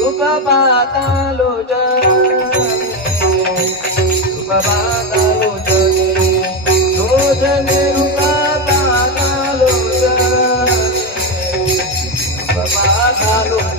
रूप पातालो जने रूप पातालो पातालो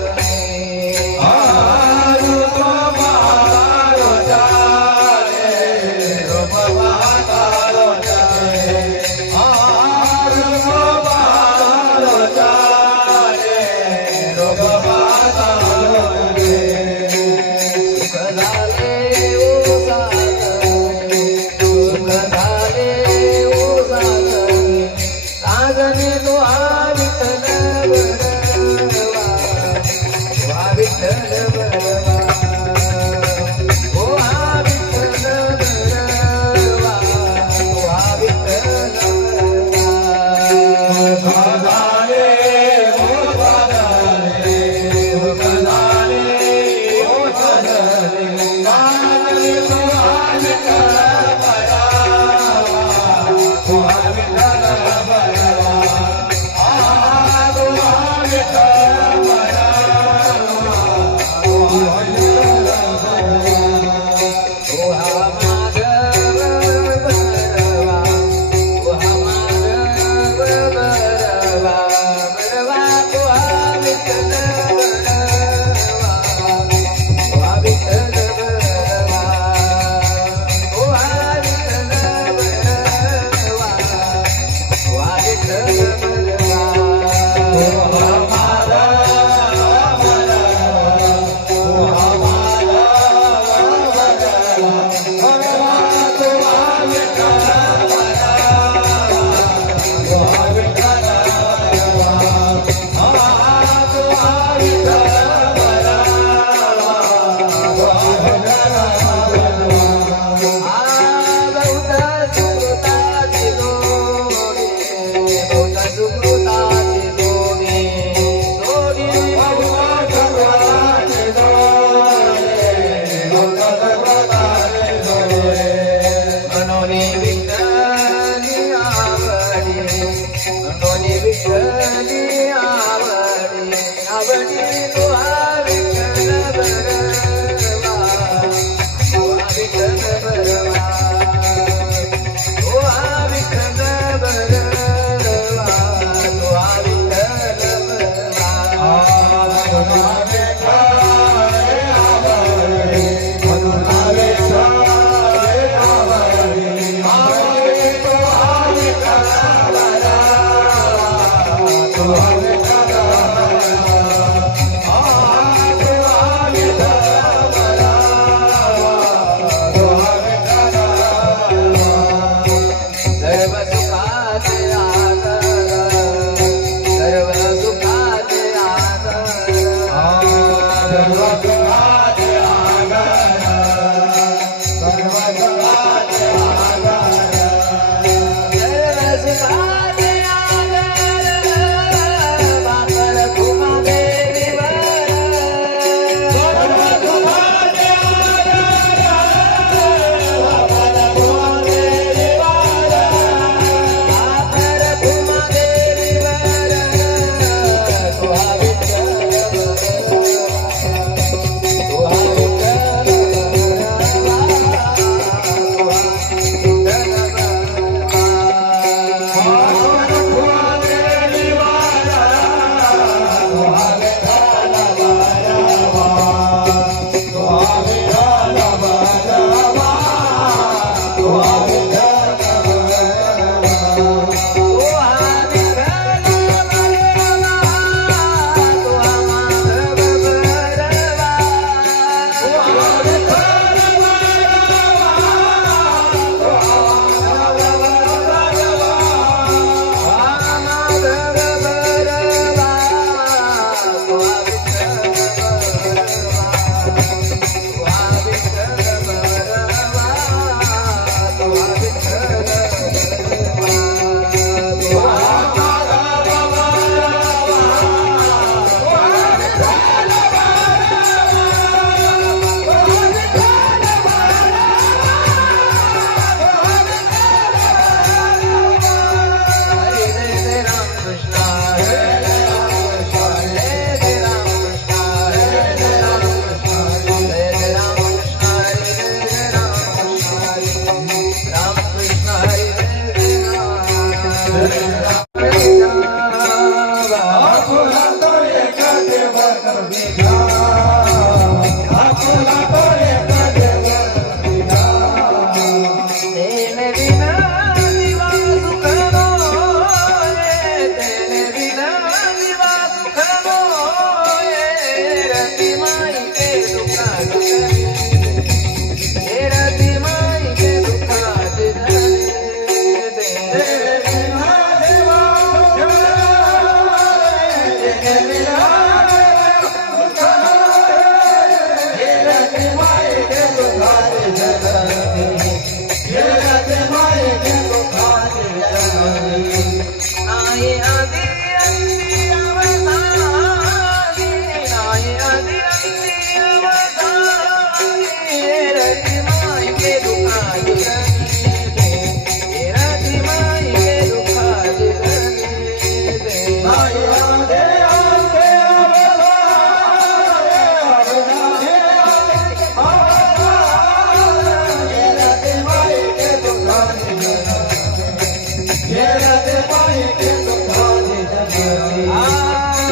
येरते माई के दुखाची जगती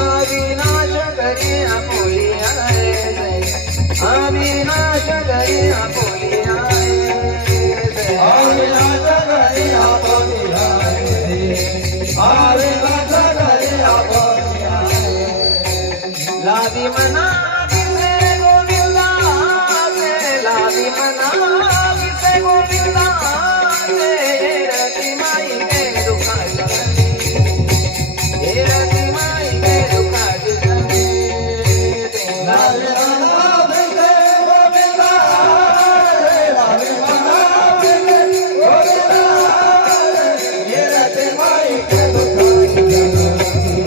अविनाश करी आपुली आहे अविनाश करी आपुली आहे अविनाश करी आपुली आहे अविनाश करी आपुली आहे लावी मना विसे गोविंदा लावी मना विसे गोविंदा रती माई के दुखाची रती माई के दुखाची लावी मना विसे गोविंदा लावी मना विसे गोविंदा येरते माई के दुखाची जगती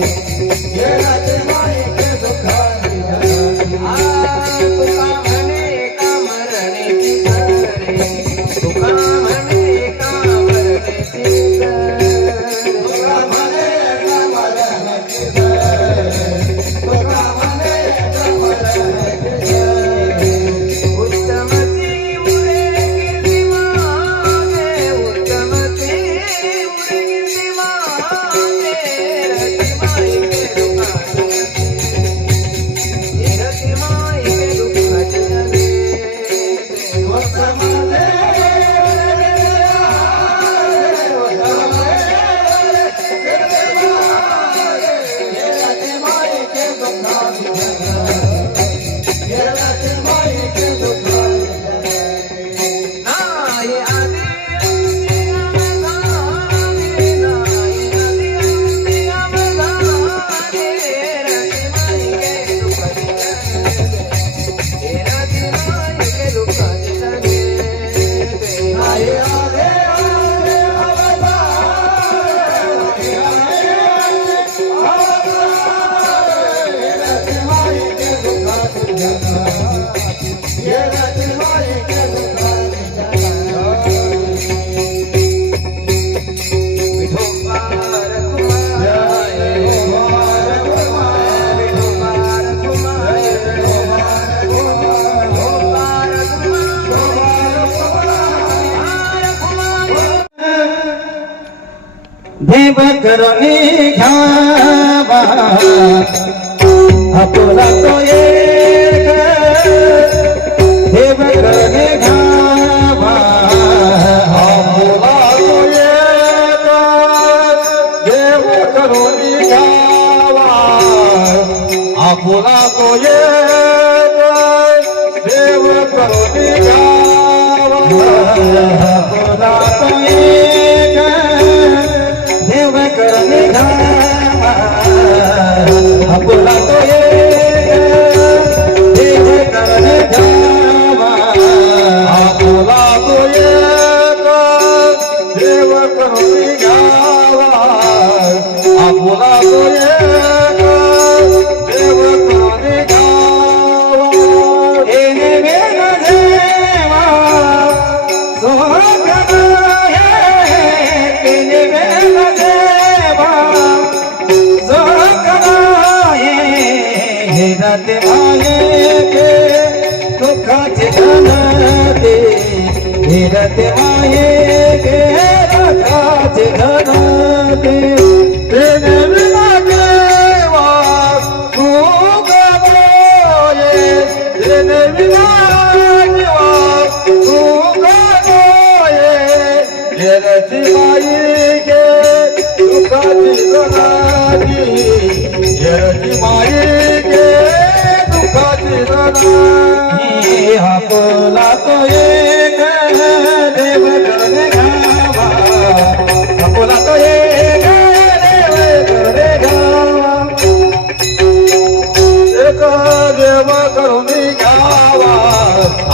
येरते माई के दुखाची जगती तुका म्हणे का मरणेची सरे तुका म्हणे का मरणेची सरे तुका म्हणे कमरण्याची सर तुका म्हणे कमरण्याची सर उत्तमती उरे कीर्ती मागे उत्तमती उरे कीर्ती मागे रती माई के दुखाची रती माई के दुखाची उत्तमते येरते माई के दुखाची जगती येरते माई के दुखाची जगती नाय आदी अंती अवधाने नाय आदी अंती अवधाने रती माई के दुखाची रती माई के दुखाची आये आले आले अवतार येरते माई के दुखाची जगती येरते माई के दुखाची जगती विठोबार कुमार विठोबार कुमार विठोबार कुमार देव करणी घ्यावा आपला तो एक देव करणी घ्यावा आपला तो एक देव करुणी घ्यावा आपला तो एक देव करुणी घ्यावा आपला तो एक देव करणे घ्यावा आपला तो एक देव करणे घ्यावा आपला तो एक देव करुणी घ्यावा आपला तो एक देव करुणी घ्यावा हे वेग देवा सोगन हे वेग देवा सोगन हे रते माये के दुखाचे घनते हे रते माये के दुखाचे घनते तेने विना देवा तू गवये तेने विना देवा तू गवये ये रते माये के दुखाचे घनते ये रते माये के दुखाचे घनते आपला तो एक देव करणे घ्यावा आपला तो एक देव करणे घ्यावा एक देव करुणी घ्यावा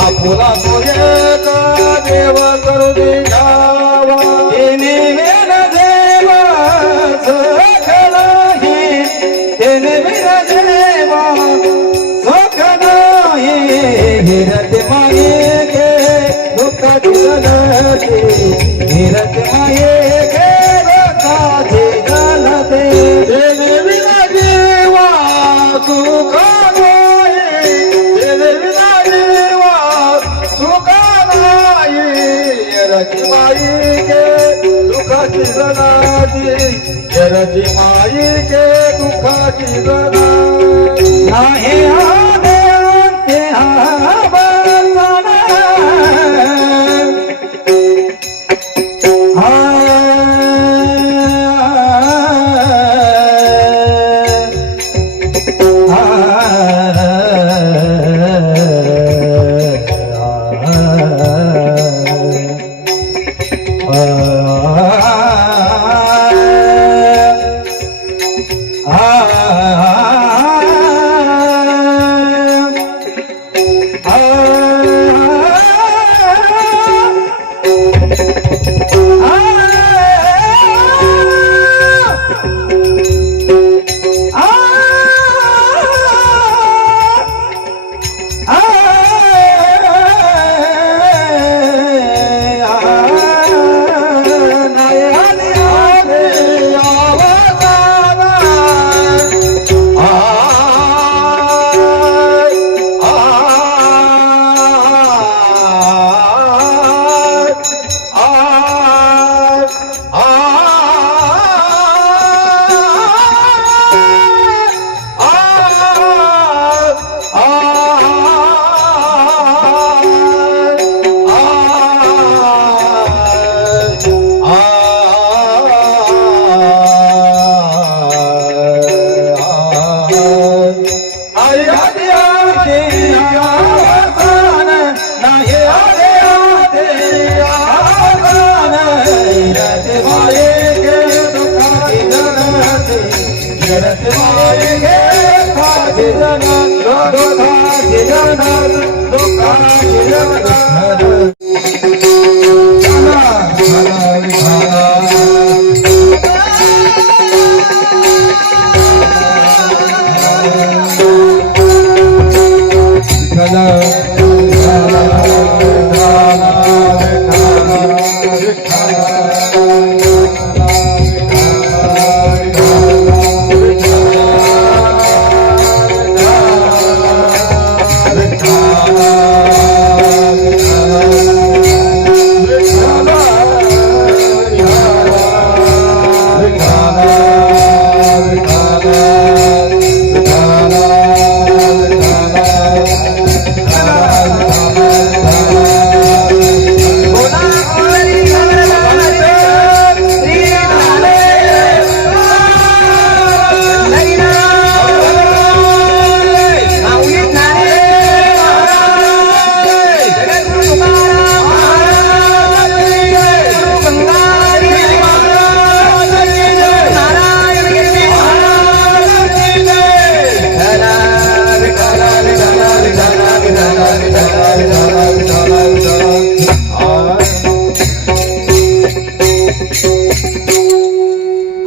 आपला तो एक देव करुणी घ्यावा तेने वेद देवा सुख नाही तेने वेद देवा सुख नाही हिरत माये के दुःखाची जगाची जरची माई के दुःखाची जगा नाही आले ते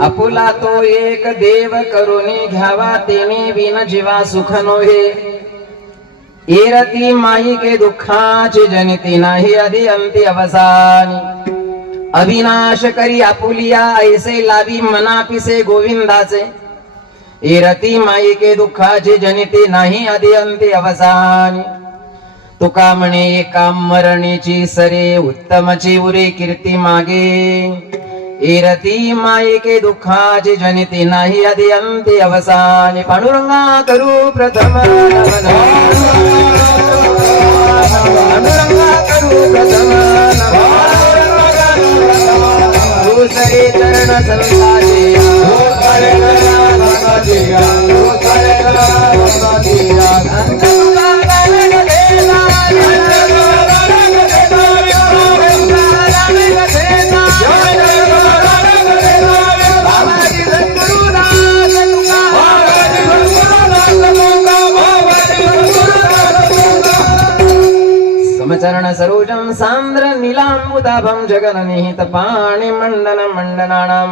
आपुला तो एक देव करुणी घ्यावा तेने विन जीवा सुख नोहे एरती माई के दुःखाची जनिती नाही आदि अंती अवसानी अविनाश करी आपुलिया ऐसे लावी मनापिसे गोविंदाचे एरती माई के दुःखाची जनिती नाही आदि अंती अवसानी तुका म्हणे एका मरणीची सरे उत्तमची उरे कीर्ती मागे एरती माई के दुःखाची जनिती नाही आदि अंती अवसानी पांडुरंगा करू प्रथम नमन पांडुरंगा करू प्रथम दुसरे चरण संताचे समचरण सरोजम सांद्र नीलांबुदाभं जगननिहित पाणि मंडन मंडनानां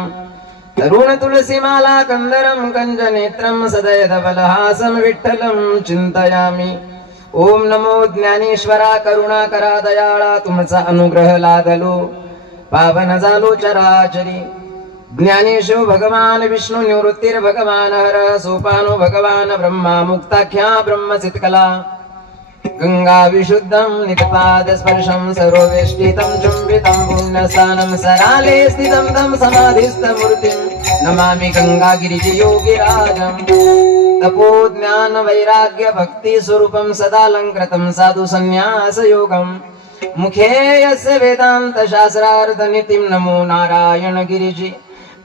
तरुण तुलसी माला कंदरं कंजनेत्रं सदयधवलहासं विठ्ठलं चिंतयामि ओम नमो ज्ञानेश्वरा करुणाकरा दयाळा तुमचा अनुग्रह लादलो पावन झालो चराचरी ज्ञानेशो भगवान विष्णु निवृत्तिर भगवान हर सोपानो भगवान ब्रह्मा मुक्ताख्या ब्रह्म चित्कला गंगा विशुद्धं निकपाद स्पर्शं सरोवेष्टितं चुम्बितं पुण्यस्थानं सराले स्थितं तं समाधिस्थमूर्तिं नमामि गंगागिरिज योगिराजं तपो ज्ञान वैराग्य भक्ति स्वरूपं सदालंकृतं साधु संन्यास योगं मुखे यस्य वेदांत शास्त्रार्थ नीतिं नमो नारायण गिरिजी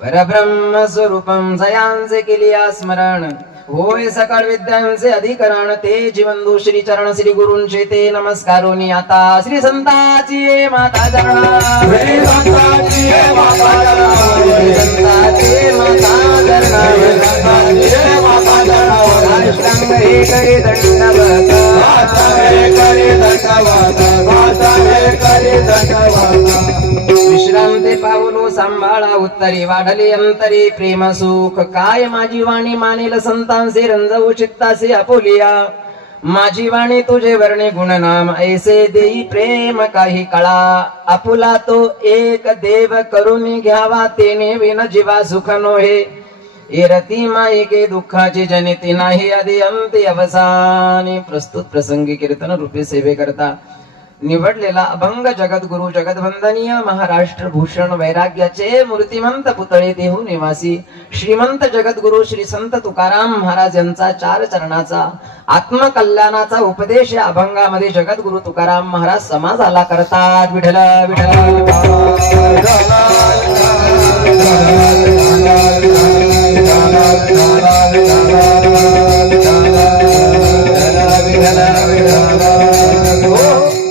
परब्रह्म स्वरूपं जयांचे केलिया स्मरण होय सकळ विद्यांचे अधिकरण ते जीवंदू श्री चरण श्री गुरूंचे ते नमस्कारोनी आता श्री संताची ये माता चरणा श्री संताची ये माता चरणा श्री संताची माता चरणा संताची ये माता चरणा साष्टांग हे करे दंडवत वातावे करे दंडवत वातावे करे दंडवत विश्रांती पावलो सांभाळा उत्तरी वाढली अंतरी प्रेम सुख काय माझी वाणी मानेल संतांचे रंजवू चित्तासे आपुलिया माझी वाणी तुझे वर्णे गुणनाम ऐसे देई प्रेम काही कळा आपुला तो एक देव करून घ्यावा तेने विन जीवा सुख नोहे एरती मायिके दुःखाची जनिती नाही आधी अंती अवसानी प्रस्तुत प्रसंगी कीर्तन रूपे सेवे करता निवडलेला अभंग जगद्गुरु जगद्वंदनीय महाराष्ट्र भूषण वैराग्याचे मूर्तिमंत पुतळे देहू निवासी श्रीमंत जगद्गुरु श्री संत तुकाराम महाराज यांचा 4 चरणाचा आत्मकल्याणाचा उपदेश या अभंगामध्ये जगद्गुरु तुकाराम महाराज समाजाला करतात विठ्ठल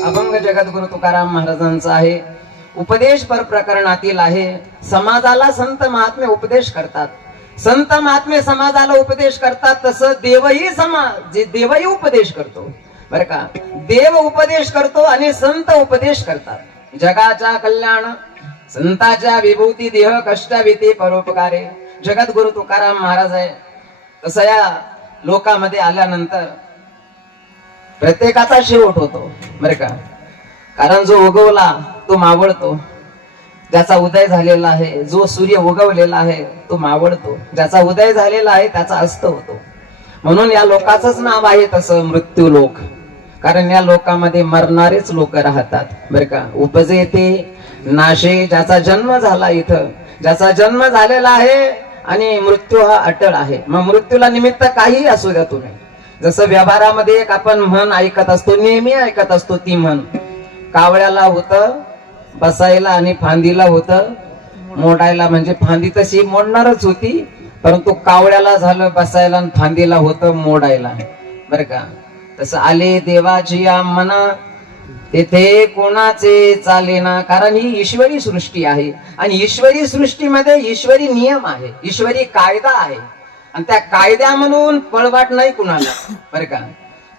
अभंग जगद्गुरु तुकाराम महाराजांचा आहे उपदेश पर प्रकरणातील आहे समाजाला संत महात्मे उपदेश करतात संत महात्मे समाजाला उपदेश करतात तसं देवही उपदेश करतो बर का देव उपदेश करतो आणि संत उपदेश करतात जगाच्या कल्याण संताच्या विभूती देह कष्ट भीती परोपकारे जगद्गुरु तुकाराम महाराज आहे तसं या लोकांमध्ये आल्यानंतर प्रत्येकाचा शेवट होतो बर का कारण जो उगवला तो मावळतो ज्याचा उदय झालेला आहे जो सूर्य उगवलेला आहे तो मावळतो ज्याचा उदय झालेला आहे त्याचा अस्त होतो म्हणून या लोकांचंच नाव आहे तसं मृत्यू लोक कारण या लोकांमध्ये मरणारेच लोक राहतात बर का उपजे ते नाशे ज्याचा जन्म झाला इथं ज्याचा जन्म झालेला आहे आणि मृत्यू हा अटळ आहे मग मृत्यूला निमित्त काही असू द्या तुम्ही जसं व्यवहारामध्ये एक आपण म्हण ऐकत असतो नेहमी ऐकत असतो ती म्हण कावळ्याला होतं बसायला आणि फांदीला होतं मोडायला म्हणजे फांदी तशी मोडणारच होती परंतु कावळ्याला झालं बसायला आणि फांदीला होतं मोडायला बर का तसं आले देवाची या मना तेथे कोणाचे चालेना कारण ही ईश्वरी सृष्टी आहे आणि ईश्वरी सृष्टीमध्ये ईश्वरी नियम आहे ईश्वरी कायदा आहे आणि त्या कायद्या म्हणून पळवाट नाही कुणाला बर का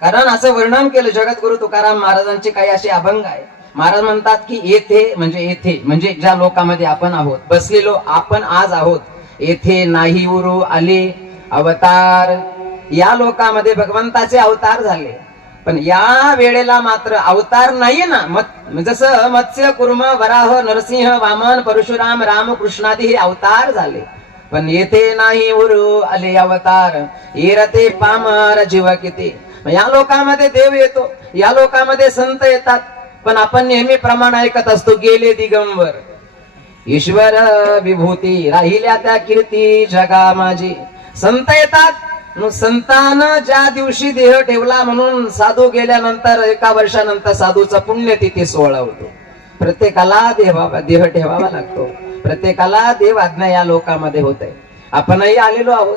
कारण असं वर्णन केलं जगद्गुरु तुकाराम महाराजांचे काही असे अभंग आहे महाराज म्हणतात की येथे म्हणजे ज्या लोकांमध्ये आपण आहोत बसलेलो आपण आज आहोत येथे नाही उरू आले अवतार या लोकांमध्ये भगवंताचे अवतार झाले पण या वेळेला मात्र अवतार नाहीये ना जसं मत्स्य कुर्म वराह नरसिंह वामन परशुराम राम कृष्णादी हे अवतार झाले पण येथे नाही उरू आले अवतार येरते पामर जीव किती या लोकांमध्ये देव येतो या लोकांमध्ये संत येतात पण आपण नेहमी प्रमाण ऐकत असतो गेले दिगंबर ईश्वर विभूती राहिल्या त्या कीर्ती जगा माझी संत येतात संतानं ज्या दिवशी देह ठेवला म्हणून साधू गेल्यानंतर 1 वर्षानंतर साधूचा पुण्यतिथी सोहळा होतो प्रत्येकाला देह ठेवावा लागतो प्रत्येकाला देव आज्ञा या लोकांमध्ये होते आपणही आलेलो आहोत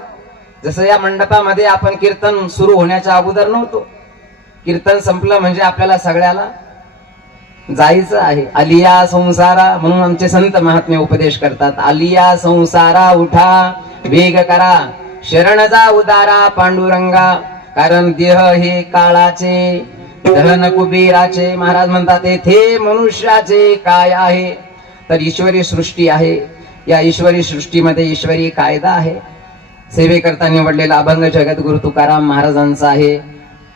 जसं या मंडपामध्ये आपण कीर्तन सुरू होण्याच्या अगोदर नव्हतो कीर्तन संपलं म्हणजे आपल्याला सगळ्याला जायचं आहे आलिया संसारा म्हणून आमचे संत महात्मे उपदेश करतात आलिया संसारा उठा वेग करा शरण जा उदारा पांडुरंगा कारण देह हे काळाचे धन कुबेराचे महाराज म्हणतात येथे मनुष्याचे काय आहे तर ईश्वरी सृष्टी आहे या ईश्वरी सृष्टीमध्ये ईश्वरी कायदा आहे सेवेकरता निवडलेला अभंग जगद्गुरु तुकाराम महाराजांचा आहे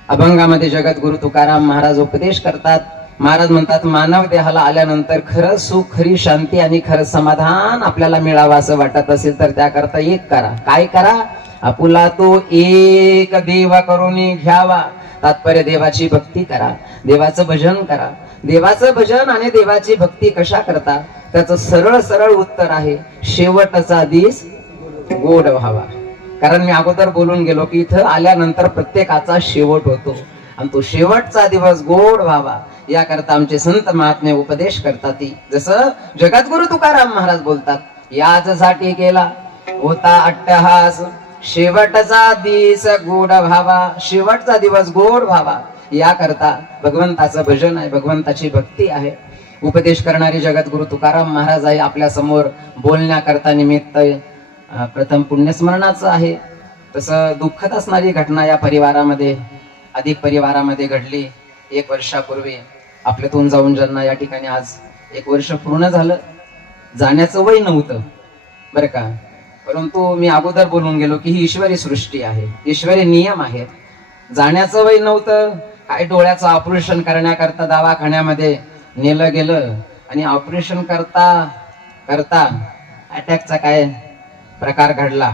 अभंगामध्ये जगद्गुरु तुकाराम महाराज उपदेश करतात महाराज म्हणतात मानव देहाला आल्यानंतर खरं सुख खरी शांती आणि खरं समाधान आपल्याला मिळावं असं वाटत असेल तर त्याकरता एक करा काय करा आपुला तो एक देव करून घ्यावा तात्पर्य देवाची भक्ती करा, देवाचं भजन करा. देवाचं भजन आणि देवाची भक्ती कशा करता, त्याचं सरळ सरळ उत्तर आहे, शेवटचा दिस गोड व्हावा. कारण मी अगोदर बोलून गेलो की इथं आल्यानंतर प्रत्येकाचा शेवट होतो आणि तो शेवटचा दिवस गोड व्हावा याकरता आमचे संत महात्मे उपदेश करतात. जसं जगद्गुरु तुकाराम महाराज बोलतात, याचसाठी केला होता अट्टहास, शेवटचा दिवस गोड व्हावा, शेवटचा दिवस गोड व्हावा याकरता भगवंताचं भजन आहे, भगवंताची भक्ती आहे. उपदेश करणारे जगद्गुरु तुकाराम महाराज आहे आपल्या समोर बोलण्याकरता निमित्त प्रथम पुण्यस्मरणाचं आहे. तसं दुःखद असणारी घटना या परिवारामध्ये, अधिक परिवारामध्ये घडली. 1 वर्षापूर्वी आपल्यातून जाऊन ज्यांना या ठिकाणी आज 1 वर्ष पूर्ण झालं. जाण्याचं वय नव्हतं बरं का, परंतु मी अगोदर बोलून गेलो की ही ईश्वरी सृष्टी आहे, ईश्वरी नियम आहेत. जाण्याचं वय नव्हतं, काय डोळ्याचं ऑपरेशन करण्याकरता दवाखान्यामध्ये नेलं गेलं आणि ऑपरेशन करता करता अटॅकचा काय प्रकार घडला,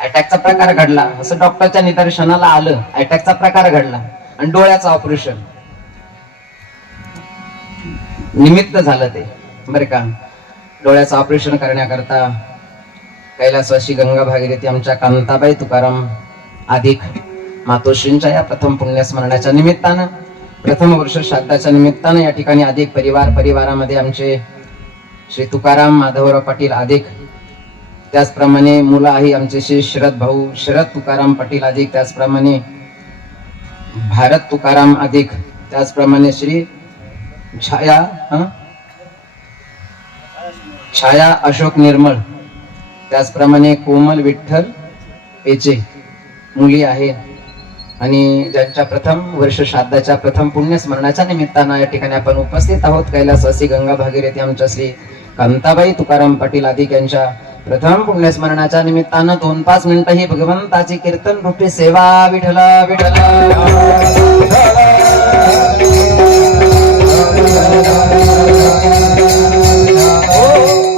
अटॅकचा प्रकार घडला असं डॉक्टरच्या निदर्शनाला आलं. अटॅकचा प्रकार घडला आणि डोळ्याचं ऑपरेशन निमित्त झालं ते बरं का. डोळ्याचं ऑपरेशन करण्याकरता कैलासवासी गंगा भागीरथी आमच्या कांताबाई तुकाराम अधिक मातोश्रींच्या या प्रथम पुण्यस्मरणाच्या निमित्तानं, प्रथम वर्ष श्राद्धाच्या निमित्तानं या ठिकाणी अधिक परिवारामध्ये आमचे श्री तुकाराम माधवराव पाटील अधिक, त्याचप्रमाणे मुलं आहे आमचे श्री शरद भाऊ शरद तुकाराम पाटील अधिक, त्याचप्रमाणे भारत तुकाराम अधिक, त्याचप्रमाणे श्री छाया अशोक निर्मळ, त्याचप्रमाणे कोमल विठ्ठल पेचे मुली आहेत. आणि ज्यांच्या प्रथम वर्ष श्राद्धाच्या प्रथम पुण्यस्मरणाच्या निमित्तानं या ठिकाणी आपण उपस्थित आहोत. कैलासवासी गंगा भागीरथी आमच्या श्री कांताबाई तुकाराम पाटील अधिक यांच्या प्रथम पुण्यस्मरणाच्या निमित्तानं 2-5 मिनिटं ही भगवंताची कीर्तन रूपी सेवा. विठला विठला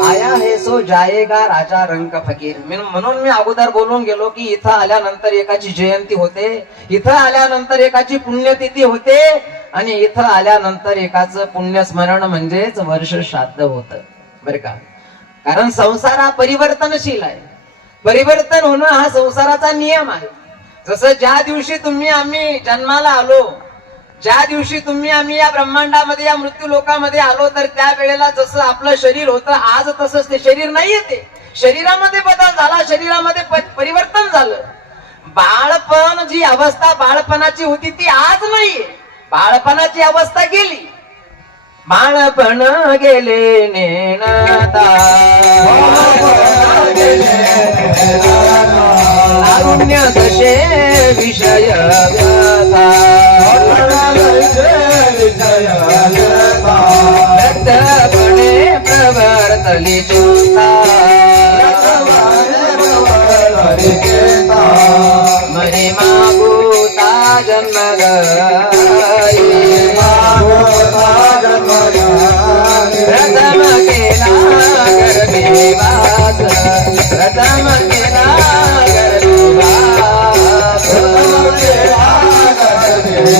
आया है सो जाएगा राजा रंग फकीर. म्हणून मी अगोदर बोलून गेलो की इथं आल्यानंतर एकाची जयंती होते, इथं आल्यानंतर एकाची पुण्यतिथी होते आणि इथं आल्यानंतर एकाचं पुण्यस्मरण म्हणजेच वर्ष श्राद्ध होतं बरं का. कारण संसार हा परिवर्तनशील आहे, परिवर्तन होणं हा संसाराचा नियम आहे. जसं ज्या दिवशी आम्ही जन्माला आलो, ज्या दिवशी आम्ही या ब्रह्मांडामध्ये या मृत्यू लोकामध्ये आलो, तर त्या वेळेला जसं आपलं शरीर होतं आज तसंच ते शरीर नाहीये. ते शरीरामध्ये बदल झाला, शरीरामध्ये परिवर्तन झालं. बाळपण जी अवस्था बाळपणाची होती ती आज नाहीये, बाळपणाची अवस्था गेली. बाळपण गेले नेणता, तारुण्य दशे विषय व्यथा, रक्तपणे प्रवर्तली चिंता, मरे मागोता जन्म गई, प्रथम केला गर्भे वास, प्रथम केला गर्भे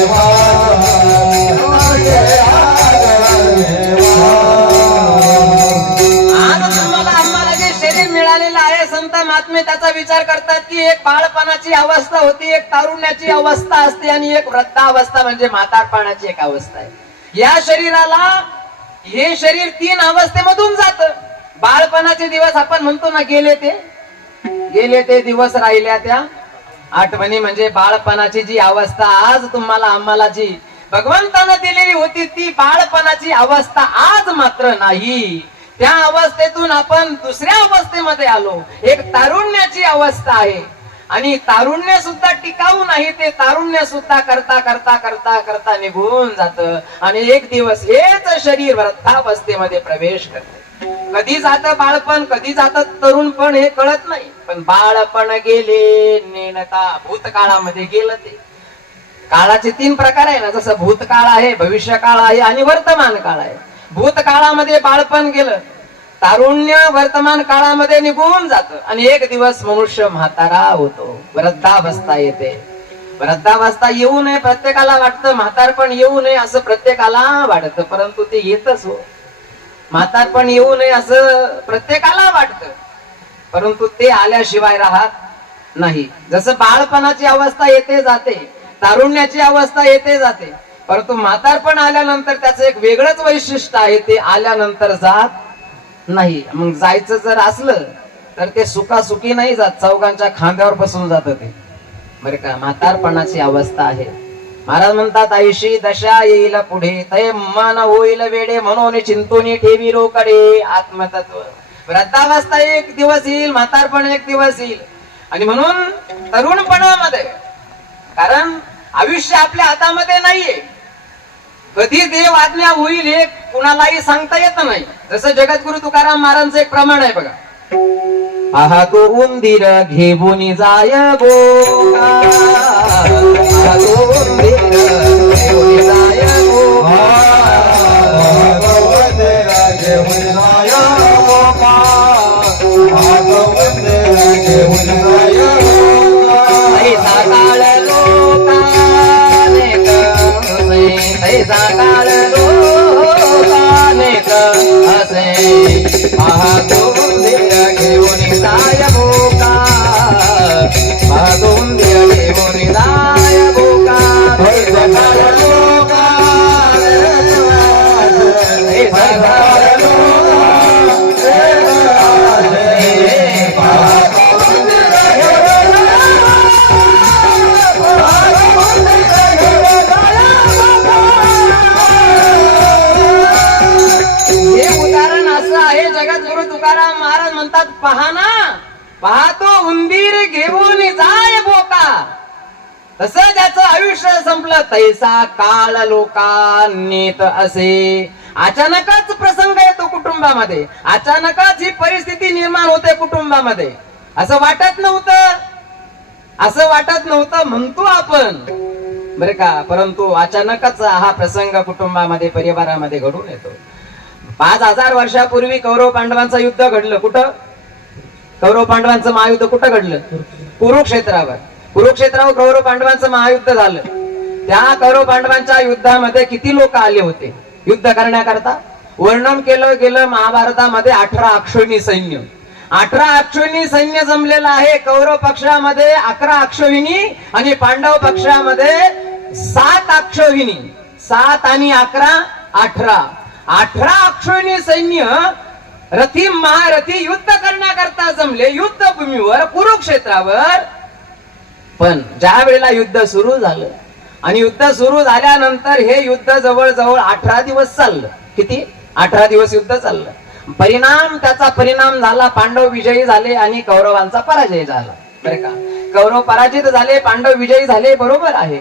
वास, आम्हाला जे शरीर मिळालेलं आहे, संत महात्मे त्याचा विचार करतात की एक बाळपणाची अवस्था होती, एक तारुण्याची अवस्था असते आणि एक वृद्धावस्था म्हणजे म्हातारपणाची एक अवस्था आहे. या शरीराला हे शरीर 3 अवस्थेमधून जात. बाळपणाचे दिवस आपण म्हणतो ना, गेले ते दिवस राहिल्या त्या आठवणी. म्हणजे बाळपणाची जी अवस्था आज आम्हाला जी भगवंतानं दिलेली होती ती बाळपणाची अवस्था आज मात्र नाही. त्या अवस्थेतून आपण दुसऱ्या अवस्थेमध्ये आलो, एक तारुण्याची अवस्था आहे. आणि तारुण्य सुद्धा टिकाऊ नाही, ते तारुण्य सुद्धा करता करता करता करता निघून जात आणि एक दिवस हेच शरीर वृद्धावस्थेमध्ये प्रवेश करते. कधी जात बाळपण, कधी जात तरुणपण हे कळत नाही. पण बाळपण गेले नेणता, भूतकाळामध्ये गेलं. ते काळाचे 3 प्रकार आहे ना, जसं भूतकाळ आहे, भविष्यकाळ आहे आणि वर्तमान काळ आहे. भूतकाळामध्ये बाळपण गेलं, तारुण्य वर्तमान काळामध्ये निघून जात आणि एक दिवस मनुष्य म्हातारा होतो, वृद्धावस्था येते. वृद्धावस्था येऊ नये प्रत्येकाला वाटतं, म्हातारपण येऊ नये असं प्रत्येकाला वाटतं, परंतु ते येतच हो. म्हातारपण येऊ नये असं प्रत्येकाला वाटतं, परंतु ते आल्याशिवाय राहत नाही. जसं बाळपणाची अवस्था येते जाते, तारुण्याची अवस्था येते जाते, परंतु म्हातारपण आल्यानंतर त्याचं एक वेगळंच वैशिष्ट्य आहे, ते आल्यानंतर जात नाही. मग जायचं जर असलं तर ते सुखासुखी नाही जात, चौघांच्या खांद्यावर बसून जात ते, बरं का. म्हातारपणाची अवस्था आहे. महाराज म्हणतात, ऐशी दशा येईल पुढे, तय मन होईल वेडे, म्हणून चिंतून ठेवी रोकडे आत्मतत्व. वृद्धावस्था एक दिवस येईल, म्हातारपण एक दिवस येईल, आणि म्हणून तरुणपणामध्ये, कारण आयुष्य आपल्या हातामध्ये नाहीये, कधी देव आज्ञा होईल हे कुणालाही सांगता येत नाही. जसं जगद्गुरु तुकाराम महाराजांचं एक प्रमाण आहे बघा, पाहतो उंदीर घेऊन जाय बोका, पाहतो उंदीर घेऊन जाय बोका, ऐसा काळ लोकाने कसे, ऐसा काळ लोकाने कसे, पाहतो उंदीर घेऊन जाय बोका, पाहतो उंदीर घेऊन जाय बोका, ऐसा काळ लोकाने, ऐसा काळ जगद्गुरु तुकाराम महाराज म्हणतात, पहा ना, पाहतो उंदीर घेऊन जाय बोका. तसं ज्याचं आयुष्य संपलं, तैसा काळ लोकांनीत असे. अचानकच प्रसंग येतो कुटुंबामध्ये, अचानकच ही परिस्थिती निर्माण होते कुटुंबामध्ये. असं वाटत नव्हतं, असं वाटत नव्हतं म्हणतो आपण, बरं का, परंतु अचानकच हा प्रसंग कुटुंबामध्ये, परिवारामध्ये घडून येतो. 5000 वर्षापूर्वी कौरव पांडवांचं युद्ध घडलं. कुठं? कौरव पांडवांचं महायुद्ध कुठं घडलं? कुरुक्षेत्रावर. कुरुक्षेत्रावर कौरव पांडवांचं महायुद्ध झालं. त्या कौरव पांडवांच्या युद्धामध्ये किती लोक आले होते युद्ध करण्याकरता? वर्णन केलं गेलं महाभारतामध्ये 18 अक्षौहिणी सैन्य. 18 अक्षौहिणी सैन्य जमलेलं आहे. कौरव पक्षामध्ये 11 अक्षौहिणी आणि पांडव पक्षामध्ये 7 अक्षौहिणी. 7 आणि 11 18. 18 अक्षौहिणी सैन्य रथी महारथी युद्ध करण्याकरता जमले युद्धभूमीवर, कुरुक्षेत्रावर. पण ज्या वेळेला युद्ध सुरू झालं आणि युद्ध सुरू झाल्यानंतर हे युद्ध जवळजवळ 18 दिवस चाललं. किती? 18 दिवस युद्ध चाललं. त्याचा परिणाम झाला, पांडव विजयी झाले आणि कौरवांचा पराजय झाला. बरं का, कौरव पराजित झाले, पांडव विजयी झाले, बरोबर आहे.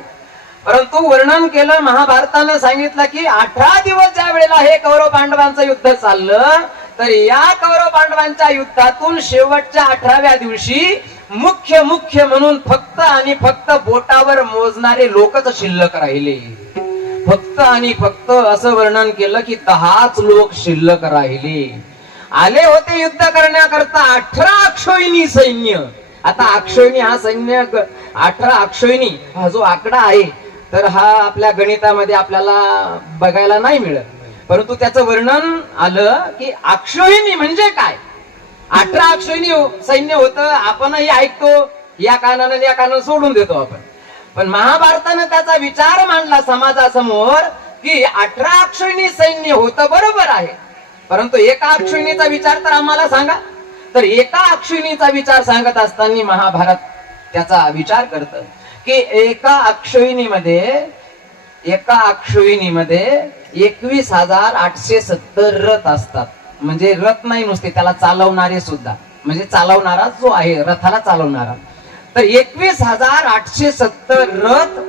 परंतु वर्णन केलं महाभारतानं सांगितलं की 18 दिवस ज्या वेळेला हे कौरव पांडवांचं युद्ध चाललं, तर या कौरव पांडवांच्या युद्धातून शेवटच्या 18व्या दिवशी मुख्य म्हणून फक्त आणि फक्त बोटावर मोजणारे लोकच शिल्लक राहिले. फक्त आणि फक्त असं वर्णन केलं की 10च लोक शिल्लक राहिले. आले होते युद्ध करण्याकरता 18 अक्षौहिणी सैन्य. आता अक्षौहिणी हा सैन्य, 18 अक्षौहिणी हा जो आकडा आहे, तर हा आपल्या गणितामध्ये आपल्याला बघायला नाही मिळत, परंतु त्याचं वर्णन आलं की अक्षौहिणी म्हणजे काय. 18 अक्षौहिणी सैन्य होतं. आपणही ऐकतो, या कानानं या कानानं सोडून देतो आपण. पण महाभारतानं त्याचा विचार मांडला समाजासमोर की 18 अक्षौहिणी सैन्य होतं, बरोबर आहे. परंतु एका अक्षौहिणीचा विचार तर आम्हाला सांगा. तर एका अक्षौहिणीचा विचार सांगत असताना महाभारत त्याचा विचार करतं की एका अक्षौहिणीमध्ये 21,870 रथ असतात. म्हणजे रथ नाही नुसते, त्याला चालवणारे सुद्धा, म्हणजे चालवणारा जो आहे रथाला चालवणारा. तर 21,870 रथ,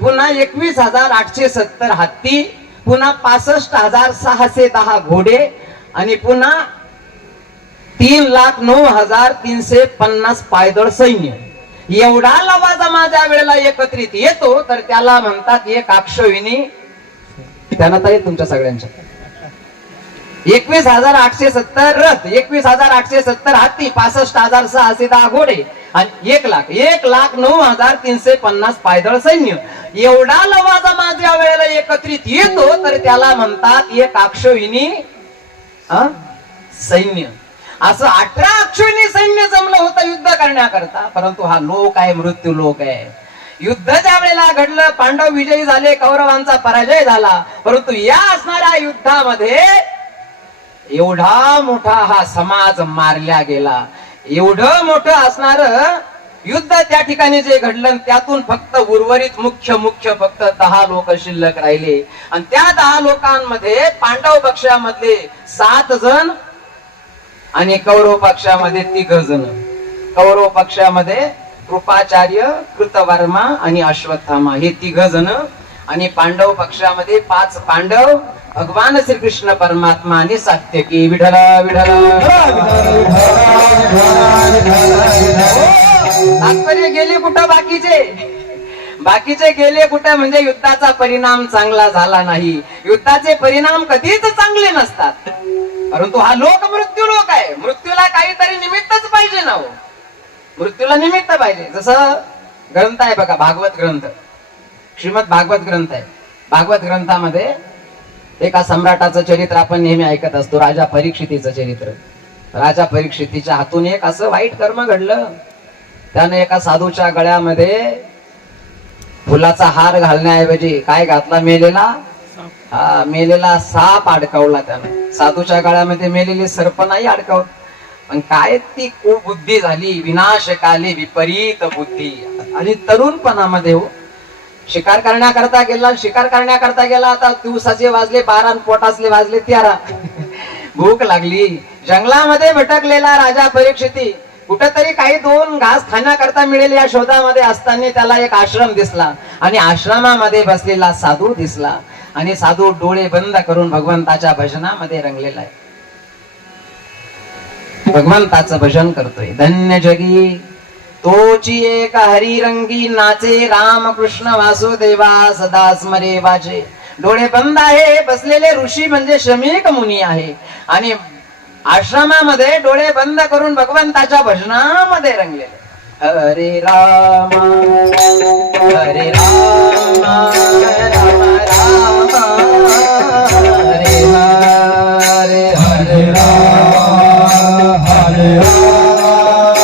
पुन्हा 21,870 हत्ती, पुन्हा 65,610 घोडे आणि पुन्हा 3,09,350 पायदळ सैन्य. एवढा लवाजमा ज्या वेळेला एकत्रित येतो तर त्याला म्हणतात एक अक्षौहिणी. त्यांना तर तुमच्या सगळ्यांच्या 21,870 रथ, 21,870 हत्ती, 65,610 घोडे आणि 1,09,350 पायदळ सैन्य. एवढा लवाजमा ज्या वेळेला एकत्रित येतो तर त्याला म्हणतात एक अक्षौहिणी सैन्य. असं 18 अक्षौहिणी सैन्य जमलं होतं युद्ध करण्याकरता. परंतु हा लोक आहे, मृत्यू लोक आहे. युद्ध ज्या वेळेला घडलं, पांडव विजयी झाले, कौरवांचा पराजय झाला. परंतु या असणाऱ्या युद्धामध्ये एवढा मोठा हा समाज मारला गेला. एवढं मोठं असणार युद्ध त्या ठिकाणी जे घडलं त्यातून फक्त उर्वरित मुख्य फक्त 10 लोक शिल्लक राहिले. आणि त्या 10 लोकांमध्ये पांडव पक्षामधले 7 जण आणि कौरव पक्षामध्ये 3 जण. कौरव पक्षामध्ये कृपाचार्य, कृतवर्मा आणि अश्वत्थामा हे 3 जण. आणि पांडव पक्षामध्ये 5 पांडव, भगवान श्रीकृष्ण परमात्मा आणि सात्यकी. विठ्ठल विठ्ठल. तात्पर्य गेले कुठं बाकीचे गेले कुठं म्हणजे युद्धाचा परिणाम चांगला झाला नाही. युद्धाचे परिणाम कधीच चांगले नसतात. परंतु हा लोक मृत्यू लोक आहे. मृत्यूला काहीतरी निमित्तच पाहिजे ना हो. मृत्यूला निमित्त पाहिजे. जसं ग्रंथ आहे बघा, भागवत ग्रंथ, श्रीमद भागवत ग्रंथ आहे. भागवत ग्रंथामध्ये एका सम्राटाचं चरित्र आपण नेहमी ऐकत असतो, राजा परीक्षितीचं चरित्र. राजा परीक्षितीच्या हातून एक असं वाईट कर्म घडलं. त्याने एका साधूच्या गळ्यामध्ये फुलाचा हार घालण्याऐवजी काय घातला? मेलेला साप अडकवला त्याने. साधूच्या गळ्यामध्ये मेलेले सर्प नाही अडकवत, पण काय ती कुबुद्धी झाली. विनाशकाले विपरीत बुद्धी. आणि तरुणपणामध्ये हो शिकार करण्याकरता गेला. आता दिवसाचे वाजले 12 आणि पोटासले वाजले 13. भूक लागली. जंगलामध्ये भटकलेला राजा परीक्षिती कुठेतरी काही 2 घास खाण्याकरता मिळेल या शोधामध्ये असताना त्याला एक आश्रम दिसला. आणि आश्रमामध्ये बसलेला साधू दिसला. आणि साधू डोळे बंद करून भगवंताच्या भजनामध्ये रंगलेला आहे. भगवंताचं भजन करतोय. धन्य जगी तोची एक हरिरंगी नाचे, राम कृष्ण वासुदेवा सदा स्मरे वाचे. डोळे बंद आहे. बसलेले ऋषी म्हणजे शमीक मुनी आहे. आणि आश्रमामध्ये डोळे बंद करून भगवंताच्या भजनामध्ये रंगलेले. हरे राम हरे राम राम राम हरे हरे हरे राम हरे राम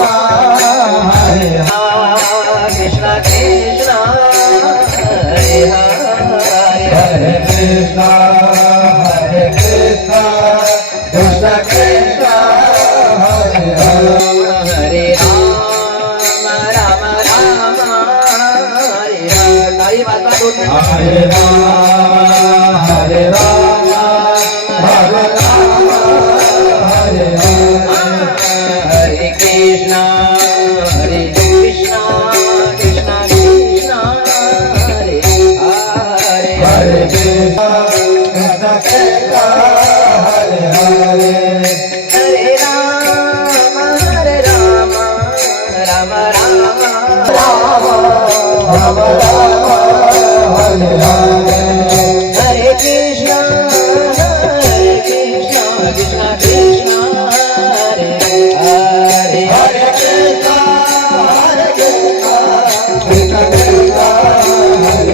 राम हरे कृष्ण कृष्ण हरे हरे हरे कृष्ण हरे कृष्ण कृष्ण कृष्ण हरे हरे राम राम राम हरे हरे. हरे राम हरे राम हरे राम हरे हरे कृष्ण कृष्ण कृष्ण हरे हरे हरे कृष्ण कृष्ण कृष्ण हरे हरे हरे राम राम राम राम हरे हरे हरे कृष्ण कृष्ण कृष्ण हरे हरे हरे कृष्ण कृष्ण कृष्ण हरे हरे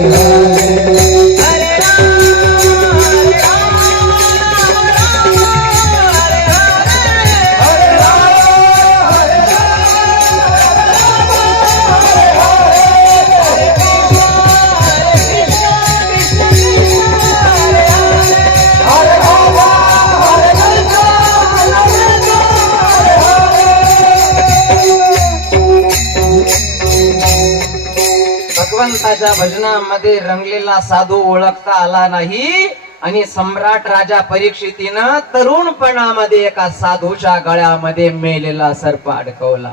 हरे राम हरे हरे भगवंताच्या भजनामध्ये रंगलेला साधू ओळखता आला नाही. आणि सम्राट राजा परीक्षितीनं तरुणपणामध्ये एका साधूच्या गळ्यामध्ये मेलेला सर्प अडकवला.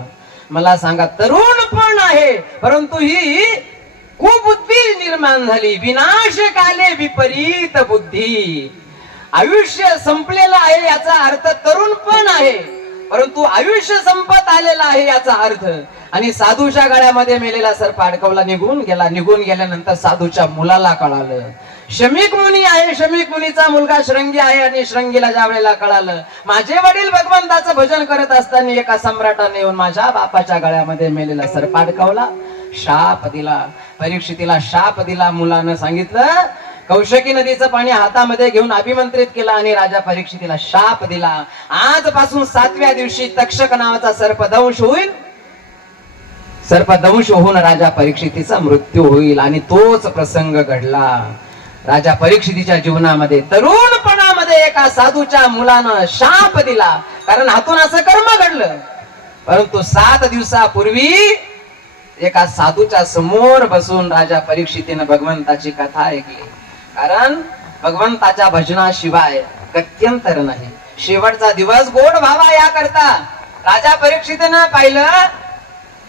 मला सांगा, तरुणपण आहे परंतु ही कुबुद्धी निर्माण झाली. विनाशकाले विपरीत बुद्धी. आयुष्य संपलेलं आहे याचा अर्थ तरुणपण आहे, परंतु आयुष्य संपत आलेलं आहे याचा अर्थ. आणि साधूच्या गळ्यामध्ये मेलेला सर्प अडकवला, निघून गेला. निघून गेल्यानंतर साधूच्या मुलाला कळालं शमीक मुनी आहे. शमीक मुनीचा मुलगा श्रृंगी आहे आणि श्रृंगीला ज्या वेळेला कळालं माझे वडील भगवंताचं भजन करत असताना एका सम्राटाने येऊन माझ्या बापाच्या गळ्यामध्ये मेलेला सर्प अडकवला, शाप दिला. परीक्षितीला शाप दिला. मुलानं सांगितलं, कौशकी नदीचं पाणी हातामध्ये घेऊन अभिमंत्रित केलं आणि राजा परीक्षितीला शाप दिला. आजपासून 7व्या दिवशी तक्षक नावाचा सर्पदंश होईल. सर्पदंश होऊन राजा परीक्षितीचा मृत्यू होईल. आणि तोच प्रसंग घडला राजा परीक्षितीच्या जीवनामध्ये. तरुणपणामध्ये एका साधूच्या मुलानं शाप दिला, कारण हातून असं कर्म घडलं. परंतु 7 दिवसापूर्वी एका साधूच्या समोर बसून राजा परीक्षितीनं भगवंताची कथा ऐकली. कारण भगवंताच्या भजनाशिवाय गत्यंतर नाही. शेवटचा दिवस गोड व्हावा याकरता राजा परीक्षितीनं पाहिलं,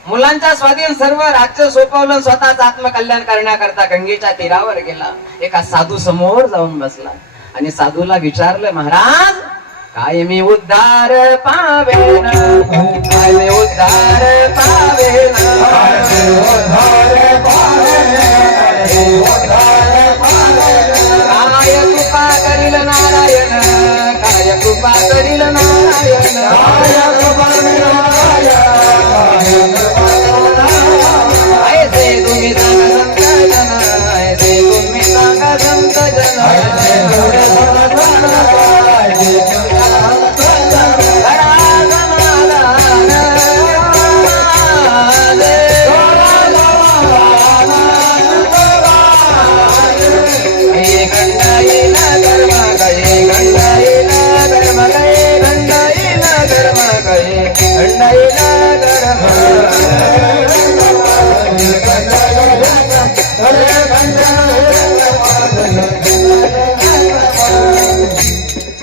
मुलांच्या स्वाधीन सर्व राज्य सोपवलं, स्वतःच आत्मकल्याण करण्याकरता गंगेच्या तीरावर गेला. एका साधू समोर जाऊन बसला आणि साधूला विचारलं, महाराज काय मी उद्धार पावेन, काय मी उद्धार पावेन, काय कृपा करील नारायण, काय कृपा करील नारायण, ऐसे तुम्ही सांगा संत जन, ऐसे तुम्ही सांगा संत जन,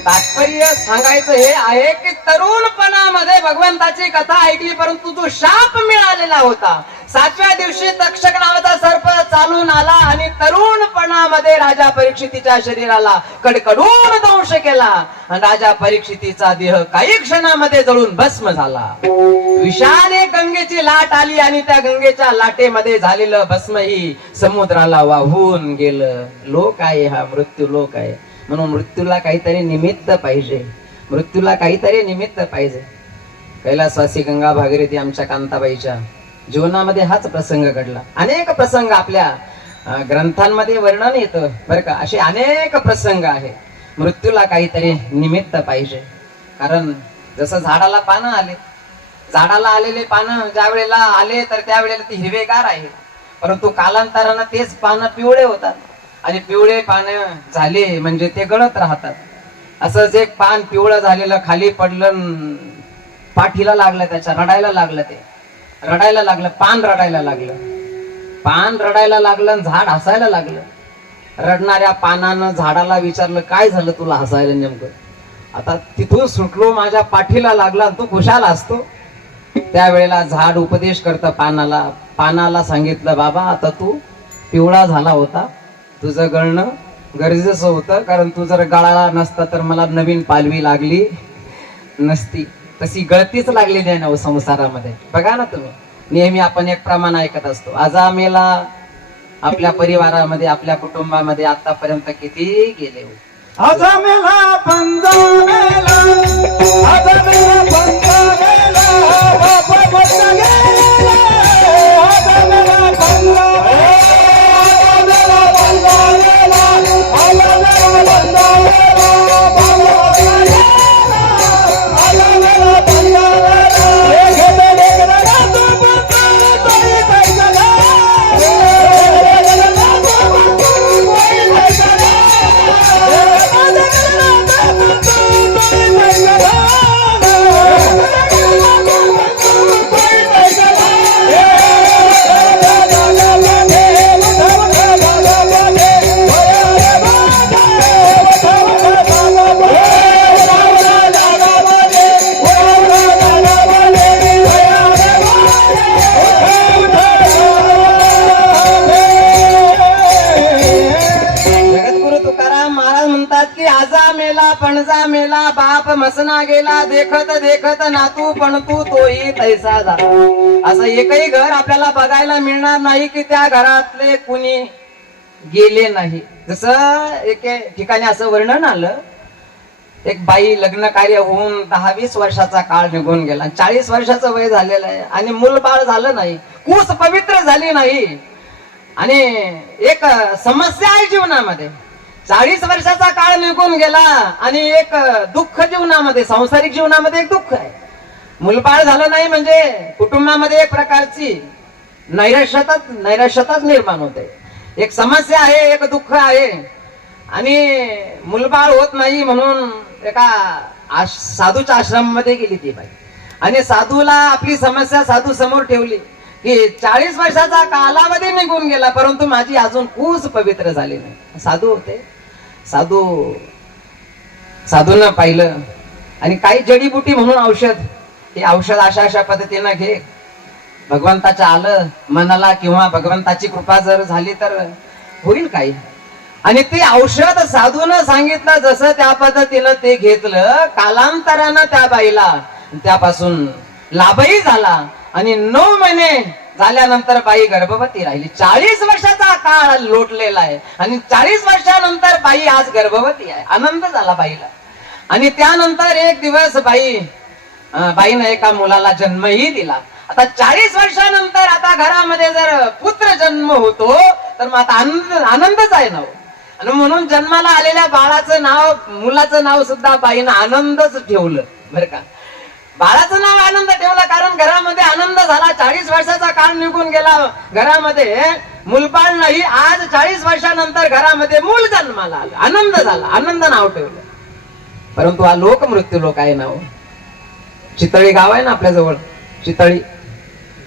तात्पर्य सांगायचं हे आहे की तरुणपणामध्ये भगवंताची कथा ऐकली, परंतु तो शाप मिळालेला होता. 7व्या दिवशी तक्षक नावाचा सर्प चालून आला आणि तरुणपणामध्ये राजा परीक्षितीच्या शरीराला कडकडून दंश केला आणि राजा परीक्षितीचा देह काही क्षणामध्ये जळून भस्म झाला. विशाल गंगेची लाट आली आणि त्या गंगेच्या लाटेमध्ये झालेलं भस्म ही समुद्राला वाहून गेलं. लोक आहे हा, मृत्यू लोक आहे. म्हणून मृत्यूला काहीतरी निमित्त पाहिजे, मृत्यूला काहीतरी निमित्त पाहिजे. कैलासवासी गंगा भागीरथी आमच्या कांताबाईच्या जीवनामध्ये हाच प्रसंग घडला. अनेक प्रसंग आपल्या ग्रंथांमध्ये वर्णन येतं बरं का. असे अनेक प्रसंग आहे. मृत्यूला काहीतरी निमित्त पाहिजे. कारण जसं झाडाला पानं आले, झाडाला आलेले पानं ज्या वेळेला आले तर त्यावेळेला ते हिरवेगार आहे, परंतु कालांतरानं तेच पानं पिवळे होतात आणि पिवळे पानं झाले म्हणजे ते गळत राहतात. असंच एक पान पिवळं झालेलं खाली पडलं, पाठीला लागलं, त्याच्या रडायला लागलं, ते रडायला लागलं, पान रडायला लागलं, पान रडायला लागलं, झाड हसायला लागलं. रडणाऱ्या पानानं झाडाला विचारलं, काय झालं तुला हसायला नेमकं? आता तिथून सुटलो, माझ्या पाठीला लागला, तू खुशाल असतो. त्यावेळेला झाड उपदेश करतं पानाला. पानाला सांगितलं, बाबा आता तू पिवळा झाला होता, तुझं गळणं गरजेचं होतं, कारण तू जर गळाला नसता तर मला नवीन पालवी लागली नसती. तशी गळतीच लागलेली आहे ना संसारामध्ये. बघा ना तुम्ही, नेहमी आपण एक प्रमाण ऐकत असतो. आजामेला आपल्या परिवारामध्ये, आपल्या कुटुंबामध्ये आतापर्यंत किती गेले. आजामेला पंजामेला, आजामेला पंजामेला, बाबा बच्चा गेला, आजामेला पंजामेला, आजामेला पंजामेला, आजामेला पंजामेला, बाबा बच्चा गेला, आजामेला पंजामेला, घेते लेकरा तू बच्चा तोही पैसा गा, पणजा मेला, बाप मसना गेला, देखत देखत नातू पण तू तोही तैसा झाला. असं एकही घर आपल्याला बघायला मिळणार नाही की त्या घरातले कुणी गेले नाही. जसं एक ठिकाणी असं वर्णन आलं, एक बाई लग्न कार्य होऊन 10-20 वर्षाचा काळ निघून गेला, 40 वर्षाचं वय झालेलं आहे आणि मूल बाळ झालं नाही, कूस पवित्र झाली नाही. आणि एक समस्या आहे जीवनामध्ये. 40 वर्षाचा काळ निघून गेला आणि एक दुःख जीवनामध्ये, सांसारिक जीवनामध्ये एक दुःख आहे. मूलबाळ झालं नाही म्हणजे कुटुंबामध्ये एक प्रकारची नैराश्यताच निर्माण होते. एक समस्या आहे, एक दुःख आहे. आणि मूलबाळ होत नाही म्हणून एका साधूच्या आश्रमामध्ये गेली ती बाई आणि साधूला आपली समस्या साधू समोर ठेवली की 40 वर्षाचा कालावधी निघून गेला परंतु माझी अजून कूस पवित्र झाली नाही. साधू होते. साधूनं पाहिलं आणि काही जडीबुटी म्हणून औषध, हे औषध अशा पद्धतीनं घे, भगवंताच्या आलं मनाला किंवा भगवंताची कृपा जर झाली तर होईल काही. आणि ते औषध साधूनं सांगितलं जसं त्या पद्धतीनं ते घेतलं. कालांतरानं त्या बाईला त्यापासून लाभही झाला आणि 9 महिने झाल्यानंतर बाई गर्भवती राहिली. 40 वर्षाचा काळ लोटलेला आहे आणि 40 वर्षानंतर बाई आज गर्भवती आहे. आनंद झाला बाईला. आणि त्यानंतर एक दिवस बाईनं एका मुलाला जन्मही दिला. आता 40 वर्षानंतर आता घरामध्ये जर पुत्र जन्म होतो तर मग आता आनंदच आहे ना. आणि म्हणून जन्माला आलेल्या बाळाचं नाव, मुलाचं नाव सुद्धा बाईनं आनंदच ठेवलं बरं का. बाळाचं नाव आनंद ठेवलं कारण घरामध्ये आनंद झाला. 40 वर्षाचा काळ निघून गेला, घरामध्ये मूलबाळ नाही. आज 40 वर्षानंतर घरामध्ये मूल जन्माला आलं, आनंद झाला, आनंद नाव ठेवलं. परंतु हा लोक मृत्यू लोक आहे नाव. चितळी गाव आहे ना आपल्या जवळ, चितळी.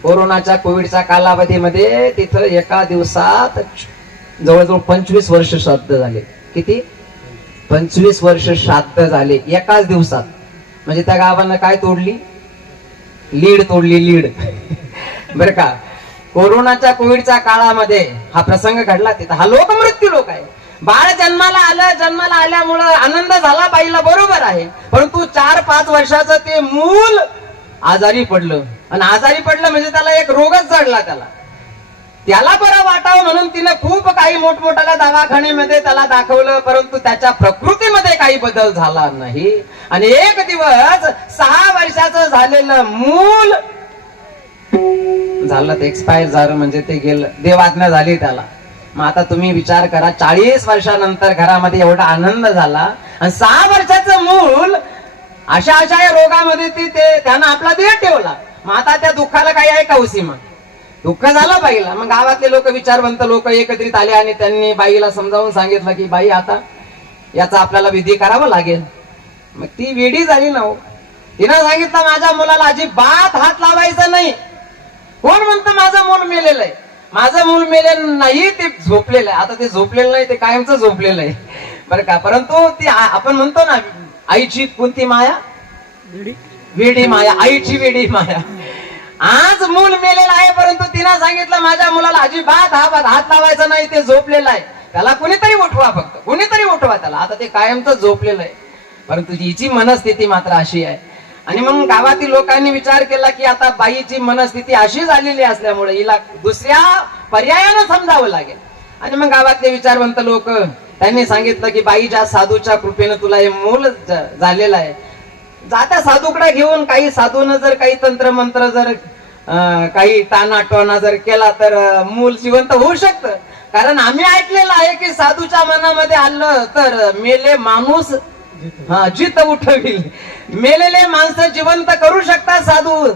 कोरोनाच्या कोविडच्या कालावधीमध्ये तिथं एका दिवसात जवळजवळ 25 वर्ष श्राद्ध झाले. किती? 25 वर्ष श्राद्ध झाले एकाच दिवसात. म्हणजे त्या गावानं काय तोडली? लीड तोडली, लीड बर का. कोरोनाच्या कोविडच्या काळामध्ये हा प्रसंग घडला तिथं. हा लोक मृत्यू लोक आहे. बाळ जन्माला आलं, जन्माला आल्यामुळं आनंद झाला बाईला, बरोबर आहे. परंतु 4-5 वर्षाचं ते मूल आजारी पडलं आणि आजारी पडलं म्हणजे त्याला एक रोगच जडला. त्याला बरं वाटावं म्हणून तिने खूप काही मोठमोठ्या दवाखान्यामध्ये त्याला दाखवलं परंतु त्याच्या प्रकृतीमध्ये काही बदल झाला नाही. आणि एक दिवस 6 वर्षाचं झालेलं मूल झालं ते एक्सपायर झालं, म्हणजे ते गेलं, देवाज्ञा झाली त्याला. मग आता तुम्ही विचार करा, 40 वर्षानंतर घरामध्ये एवढा आनंद झाला आणि 6 वर्षाचं मूल अशा या रोगामध्ये त्यानं आपला देह ठेवला. मग आता त्या दुःखाला काही आहे का उसीमा? दुःख झालं बाईला. मग गावातले लोक, विचारवंत लोक एकत्रित आले आणि त्यांनी बाईला समजावून सांगितलं की बाई आता याचा आपल्याला विधी करावा लागेल. मग ती वेडी झाली ना. तिनं सांगितलं माझ्या मुलाला अजिबात हात लावायचा नाही. कोण म्हणतं माझं मूल मेलेलं आहे? माझं मूल मेलेलं नाही, ते झोपलेलं आहे. आता ते झोपलेलं नाही, ते कायमच झोपलेलं आहे बरं का. परंतु ती आपण म्हणतो ना आईची कोणती माया? वेडी माया, आईची वेडी माया. आज मूल मेलेलं आहे परंतु तिनं सांगितलं माझ्या मुलाला अजिबात हात लावायचा नाही, ते झोपलेलं आहे. त्याला कुणीतरी उठवा, फक्त कुणीतरी उठवा त्याला. आता ते कायमच झोपलेलं आहे. परंतु हिची मनस्थिती मात्र अशी आहे. आणि मग गावातील लोकांनी विचार केला की आता बाईची मनस्थिती अशी झालेली असल्यामुळे हिला दुसऱ्या पर्यायानं समजावं लागेल. आणि मग गावातले विचारवंत लोक त्यांनी सांगितलं की बाईच्या साधूच्या कृपेनं तुला हे मूल झालेलं आहे. जात्या साधूकडे घेऊन, काही साधून जर काही तंत्रमंत्र जर काही टाणाटोणा जर केला तर मूल जिवंत होऊ शकतं. कारण आम्ही ऐकलेलं आहे की साधूच्या मनामध्ये आलं तर मेले माणूस जित उठविल, मेलेले माणसं जिवंत करू शकतात साधू.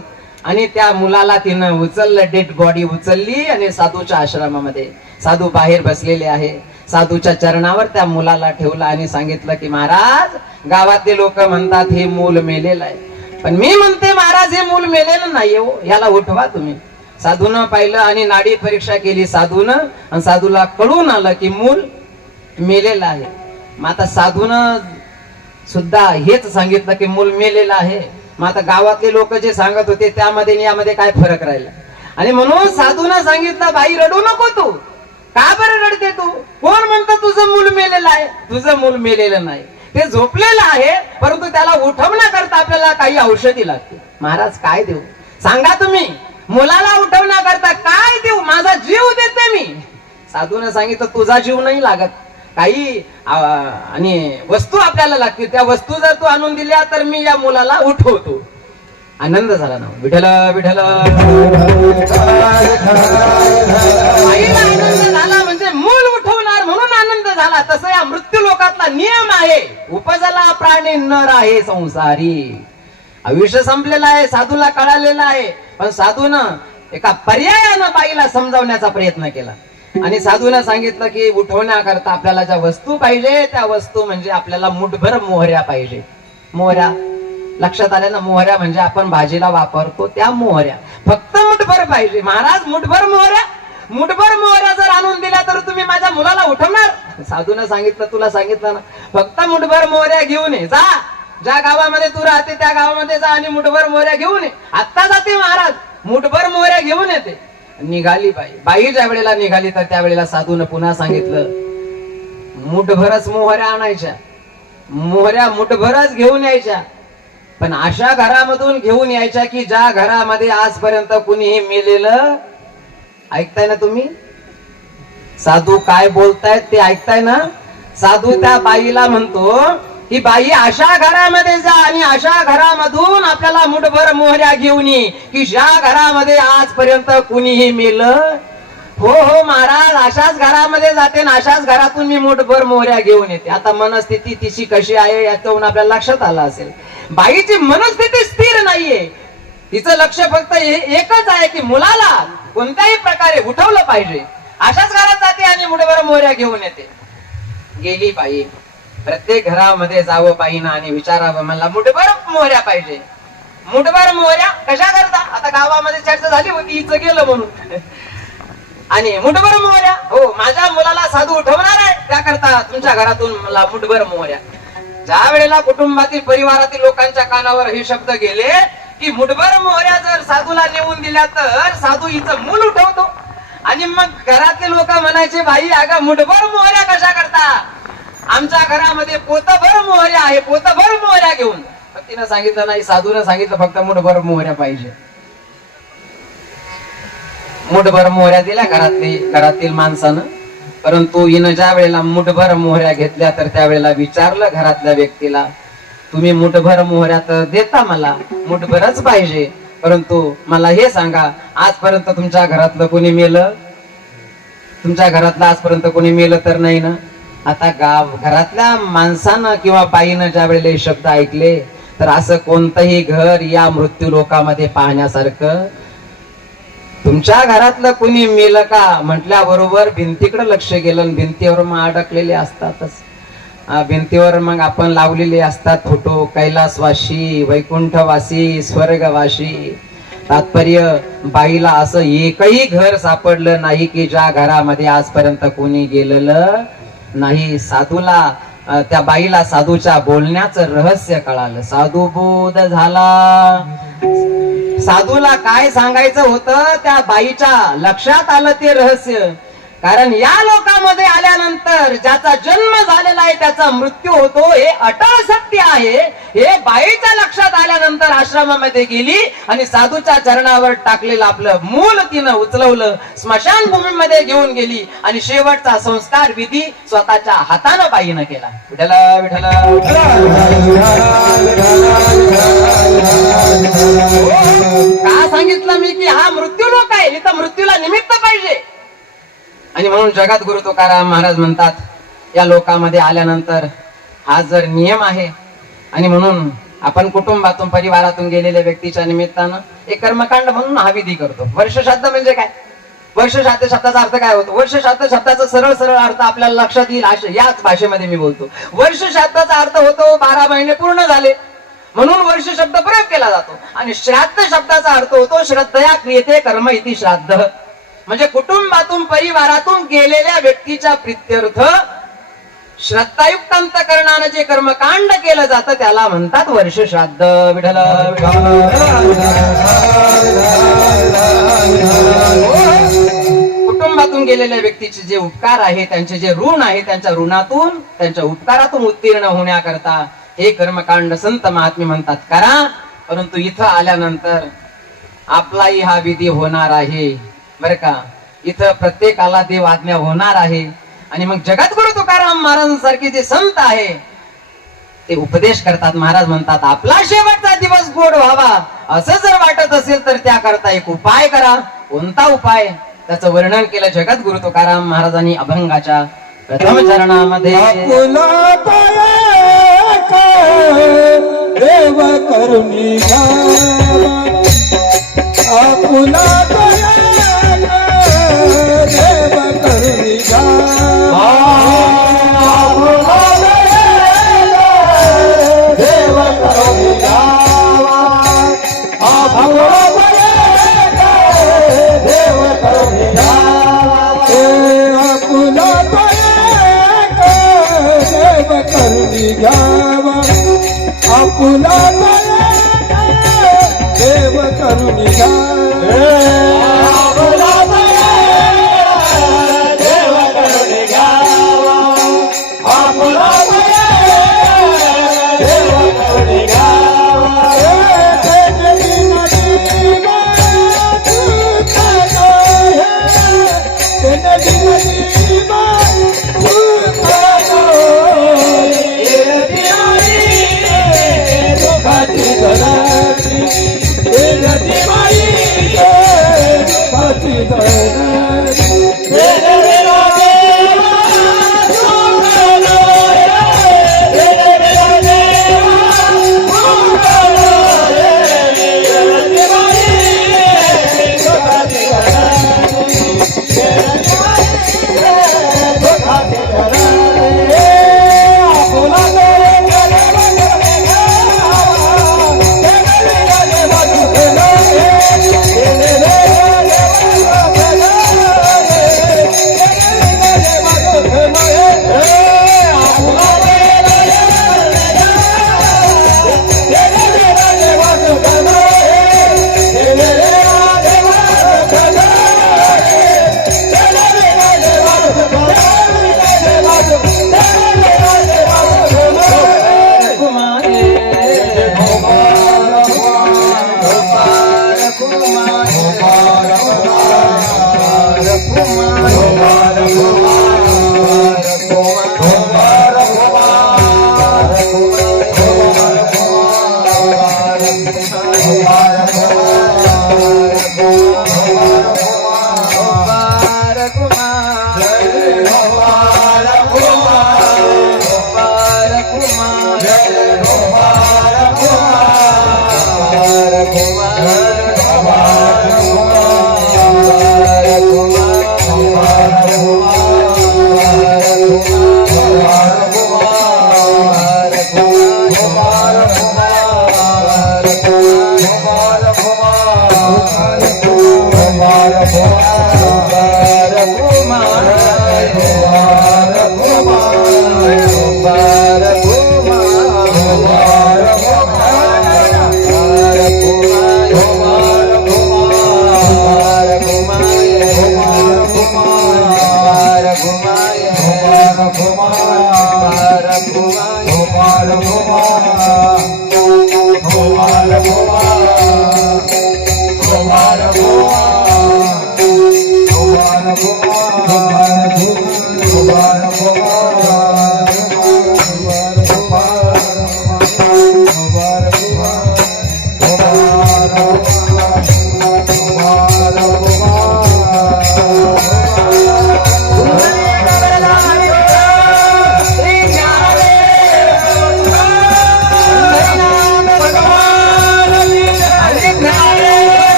आणि त्या मुलाला तिनं उचललं, डेड बॉडी उचलली आणि साधूच्या आश्रमामध्ये, साधू बाहेर बसलेले आहे, साधूच्या चरणावर त्या मुलाला ठेवलं आणि सांगितलं की महाराज गावातले लोक म्हणतात हे मूल मेलेलं आहे, पण मी म्हणते महाराज हे मूल मेलेलं नाही हो, याला उठवा तुम्ही. साधूनं पाहिलं आणि नाडी परीक्षा केली साधूनं आणि साधूला कळून आलं की मूल मेलेलं आहे. मग आता साधूनं सुद्धा हेच सांगितलं की मूल मेलेलं आहे. मग आता गावातले लोक जे सांगत होते त्यामध्ये आणि यामध्ये काय फरक राहिला? आणि म्हणून साधूनं सांगितलं बाई रडू नको तू. का बरं रडते तू? कोण म्हणतं तुझं मूल मेलेलं आहे? तुझं मूल मेलेलं नाही, ते झोपलेलं आहे. परंतु त्याला उठवण्याकरता आपल्याला काही औषधी लागते. महाराज काय देऊ सांगा तुम्ही? मुलाला उठवण्याकरता काय देऊ? माझा जीव देते मी. साधूने सांगितलं तुझा जीव नाही लागत, काही आणि वस्तू आपल्याला लागतील, त्या वस्तू जर तू आणून दिल्या तर मी या मुलाला उठवतो. आनंद झाला ना, विठ्ठल विठ्ठल. आईला आनंद झाला म्हणजे मूल उठवणार म्हणून आनंद झाला. तसं या मृत्यू लोकातला नियम आहे, उपजला प्राणी नर आहे संसारी. आयुष्य संपलेलं आहे, साधूला कळालेलं आहे, पण साधून एका पर्यायानं बाईला समजावण्याचा प्रयत्न केला आणि साधूने सांगितलं की उठवण्याकरता आपल्याला ज्या वस्तू पाहिजे त्या वस्तू म्हणजे आपल्याला मुठभर मोहऱ्या पाहिजे. मोहऱ्या लक्षात आल्या ना, मोहऱ्या म्हणजे आपण भाजीला वापरतो त्या मोहऱ्या, फक्त मुठभर पाहिजे. महाराज मुठभर मोहऱ्या, मुठभर मोहऱ्या जर आणून दिल्या तर तुम्ही माझ्या मुलाला उठवणार? साधूने सांगितलं, तुला सांगितलं ना, फक्त मुठभर मोहऱ्या घेऊन ये, जा ज्या गावामध्ये तू राहते त्या गावामध्ये जा आणि मुठभर मोहऱ्या घेऊन ये. आत्ता जाते महाराज, मुठभर मोहऱ्या घेऊन येते. निघाली बाई. बाई ज्या वेळेला निघाली तर त्यावेळेला साधून पुन्हा सांगितलं, मुठभरच मोहऱ्या आणायच्या, मोहऱ्या मुठभरच घेऊन यायच्या, पण अशा घरामधून घेऊन यायच्या की ज्या घरामध्ये आजपर्यंत कुणीही मेलेलं. ऐकताय ना तुम्ही? साधू काय बोलतायत ते ऐकताय ना? साधू त्या बाईला म्हणतो की बाई अशा घरामध्ये जा आणि अशा घरामधून आपल्याला मुठभर मोहऱ्या घेऊन ये की ज्या घरामध्ये आजपर्यंत कुणीही मेलं. हो हो महाराज, अशाच घरामध्ये जाते ना अशाच घरातून मी मुठभर मोहऱ्या घेऊन येते. आता मनस्थिती तिची कशी आहे याच्यावरून आपल्याला लक्षात आलं असेल. बाईची मनस्थिती स्थिर नाहीये, तिचं लक्ष फक्त एकच आहे की मुलाला कोणत्याही प्रकारे उठवलं पाहिजे. अशाच घरात जाते आणि मुठभर मोहऱ्या घेऊन येते. गेली बाई, प्रत्येक घरामध्ये जावं बाईनं आणि विचारावं, मला मुठभर मोहऱ्या पाहिजे. मुठभर मोहऱ्या कशा करता? आता गावामध्ये चर्चा झाली होती हिचं गेलं म्हणून, आणि मुठभर मोहऱ्या, हो माझ्या मुलाला साधू उठवणार आहे त्याकरता तुमच्या घरातून मला मुठभर मोहऱ्या. ज्या वेळेला कुटुंबातील परिवारातील लोकांच्या कानावर हे शब्द गेले की मुठभर मोहऱ्या जर साधूला नेऊन दिल्या तर साधू हिचं मूल उठवतो. आणि मग घरातले लोक म्हणायचे, बाई अगं मुठभर मोहऱ्या कशा करता? आमच्या घरामध्ये पोतभर मोहऱ्या आहे, पोतभर मोहऱ्या घेऊन. पण तिनं सांगितलं नाही, साधूनं सांगितलं फक्त मुठभर मोहऱ्या पाहिजे. मुठभर मोहऱ्या दिल्या घरातील माणसानं. परंतु हिनं ज्या वेळेला मुठभर मोहऱ्या घेतल्या तर त्यावेळेला विचारलं घरातल्या व्यक्तीला, तुम्ही मुठभर मोहऱ्या तर देता, मला मुठभरच पाहिजे, परंतु मला हे सांगा आजपर्यंत तुमच्या घरातलं कोणी मेलं? तुमच्या घरातलं आजपर्यंत कोणी मेलं तर नाही ना? आता घरातल्या माणसानं किंवा बाईनं ज्या वेळेला हे शब्द ऐकले तर असं कोणतंही घर या मृत्यू लोकामध्ये पाहण्यासारखं. तुमच्या घरातलं कुणी मेलं का म्हटल्याबरोबर भिंतीकडे लक्ष गेलं, भिंतीवर मग अडकलेले असतातच. भिंतीवर मग आपण लावलेले असतात फोटो, कैलासवासी, वैकुंठवासी, स्वर्गवासी. तात्पर्य, बाईला असं एकही घर सापडलं नाही की ज्या घरामध्ये आजपर्यंत कोणी गेलेलं नाही. साधूला, त्या बाईला साधूच्या बोलण्याचं रहस्य कळालं. साधू बोध झाला. साधूला काय सांगायचं होतं त्या बाईच्या लक्षात आलं ते रहस्य. कारण या लोकांमध्ये आल्यानंतर ज्याचा जन्म झालेला आहे त्याचा मृत्यू होतो हे अटळ सत्य आहे. हे बाईच्या लक्षात आल्यानंतर आश्रमामध्ये गेली आणि साधूच्या चरणावर टाकलेलं आपलं मूल तिनं उचलवलं, स्मशानभूमीमध्ये घेऊन गेली आणि शेवटचा संस्कार विधी स्वतःच्या हातानं बाईनं केला. विठ्ठल विठ्ठल. का सांगितलं मी की हा मृत्यू लोक आहे, इथं मृत्यूला निमित्त पाहिजे. आणि म्हणून जगात गुरु तुकाराम महाराज म्हणतात, या लोकांमध्ये आल्यानंतर हा जर नियम आहे आणि म्हणून आपण कुटुंबातून परिवारातून गेलेल्या व्यक्तीच्या निमित्तानं एक कर्मकांड म्हणून हा विधी करतो. वर्षश्राद्ध म्हणजे काय? वर्षश्राद्ध शब्दाचा अर्थ काय होतो? वर्षश्राद्ध शब्दाचा सरळ सरळ अर्थ आपल्याला लक्षात येईल याच भाषेमध्ये मी बोलतो. वर्षश्राद्धाचा अर्थ होतो 12 महिने पूर्ण झाले म्हणून वर्ष शब्द प्रयोग केला जातो. आणि श्राद्ध शब्दाचा अर्थ होतो श्रद्धया क्रियते कर्म इति श्राद्ध. म्हणजे कुटुंबातून परिवारातून गेलेल्या व्यक्तीच्या प्रित्यर्थ श्रद्धायुक्त अंतकरणाने जे कर्मकांड केलं जातं त्याला म्हणतात वर्ष श्राद्ध. विठ्ठल. कुटुंबातून गेलेल्या व्यक्तीचे जे उपकार आहे, त्यांचे जे ऋण आहे, त्यांच्या ऋणातून त्यांच्या उपकारातून उत्तीर्ण होण्याकरता हे कर्मकांड संत महात्मे म्हणतात करा. परंतु इथं आल्यानंतर आपलाही हा विधी होणार आहे बर का. इथं प्रत्येकाला देव आज्ञा होणार आहे. आणि मग जगद्गुरु तुकाराम महाराजांसारखे जे संत आहे ते उपदेश करतात. महाराज म्हणतात आपला शेवटचा दिवस गोड व्हावा असं जर वाटत असेल तर त्याकरता एक उपाय करा. कोणता उपाय? त्याचं वर्णन केलं जगद्गुरु तुकाराम महाराजांनी अभंगाच्या प्रथम चरणामध्ये. आपुला देव करुणी घ्यावा, आपुला देव करुणी घ्यावा, देव करुणी घ्यावा, आपुला देव करुणी घ्यावा, आपुला देव करुणी घ्यावा, आपुला देव करुणी घ्यावा, आपुला देव करुणी घ्यावा, आपुला देव करुणी घ्यावा,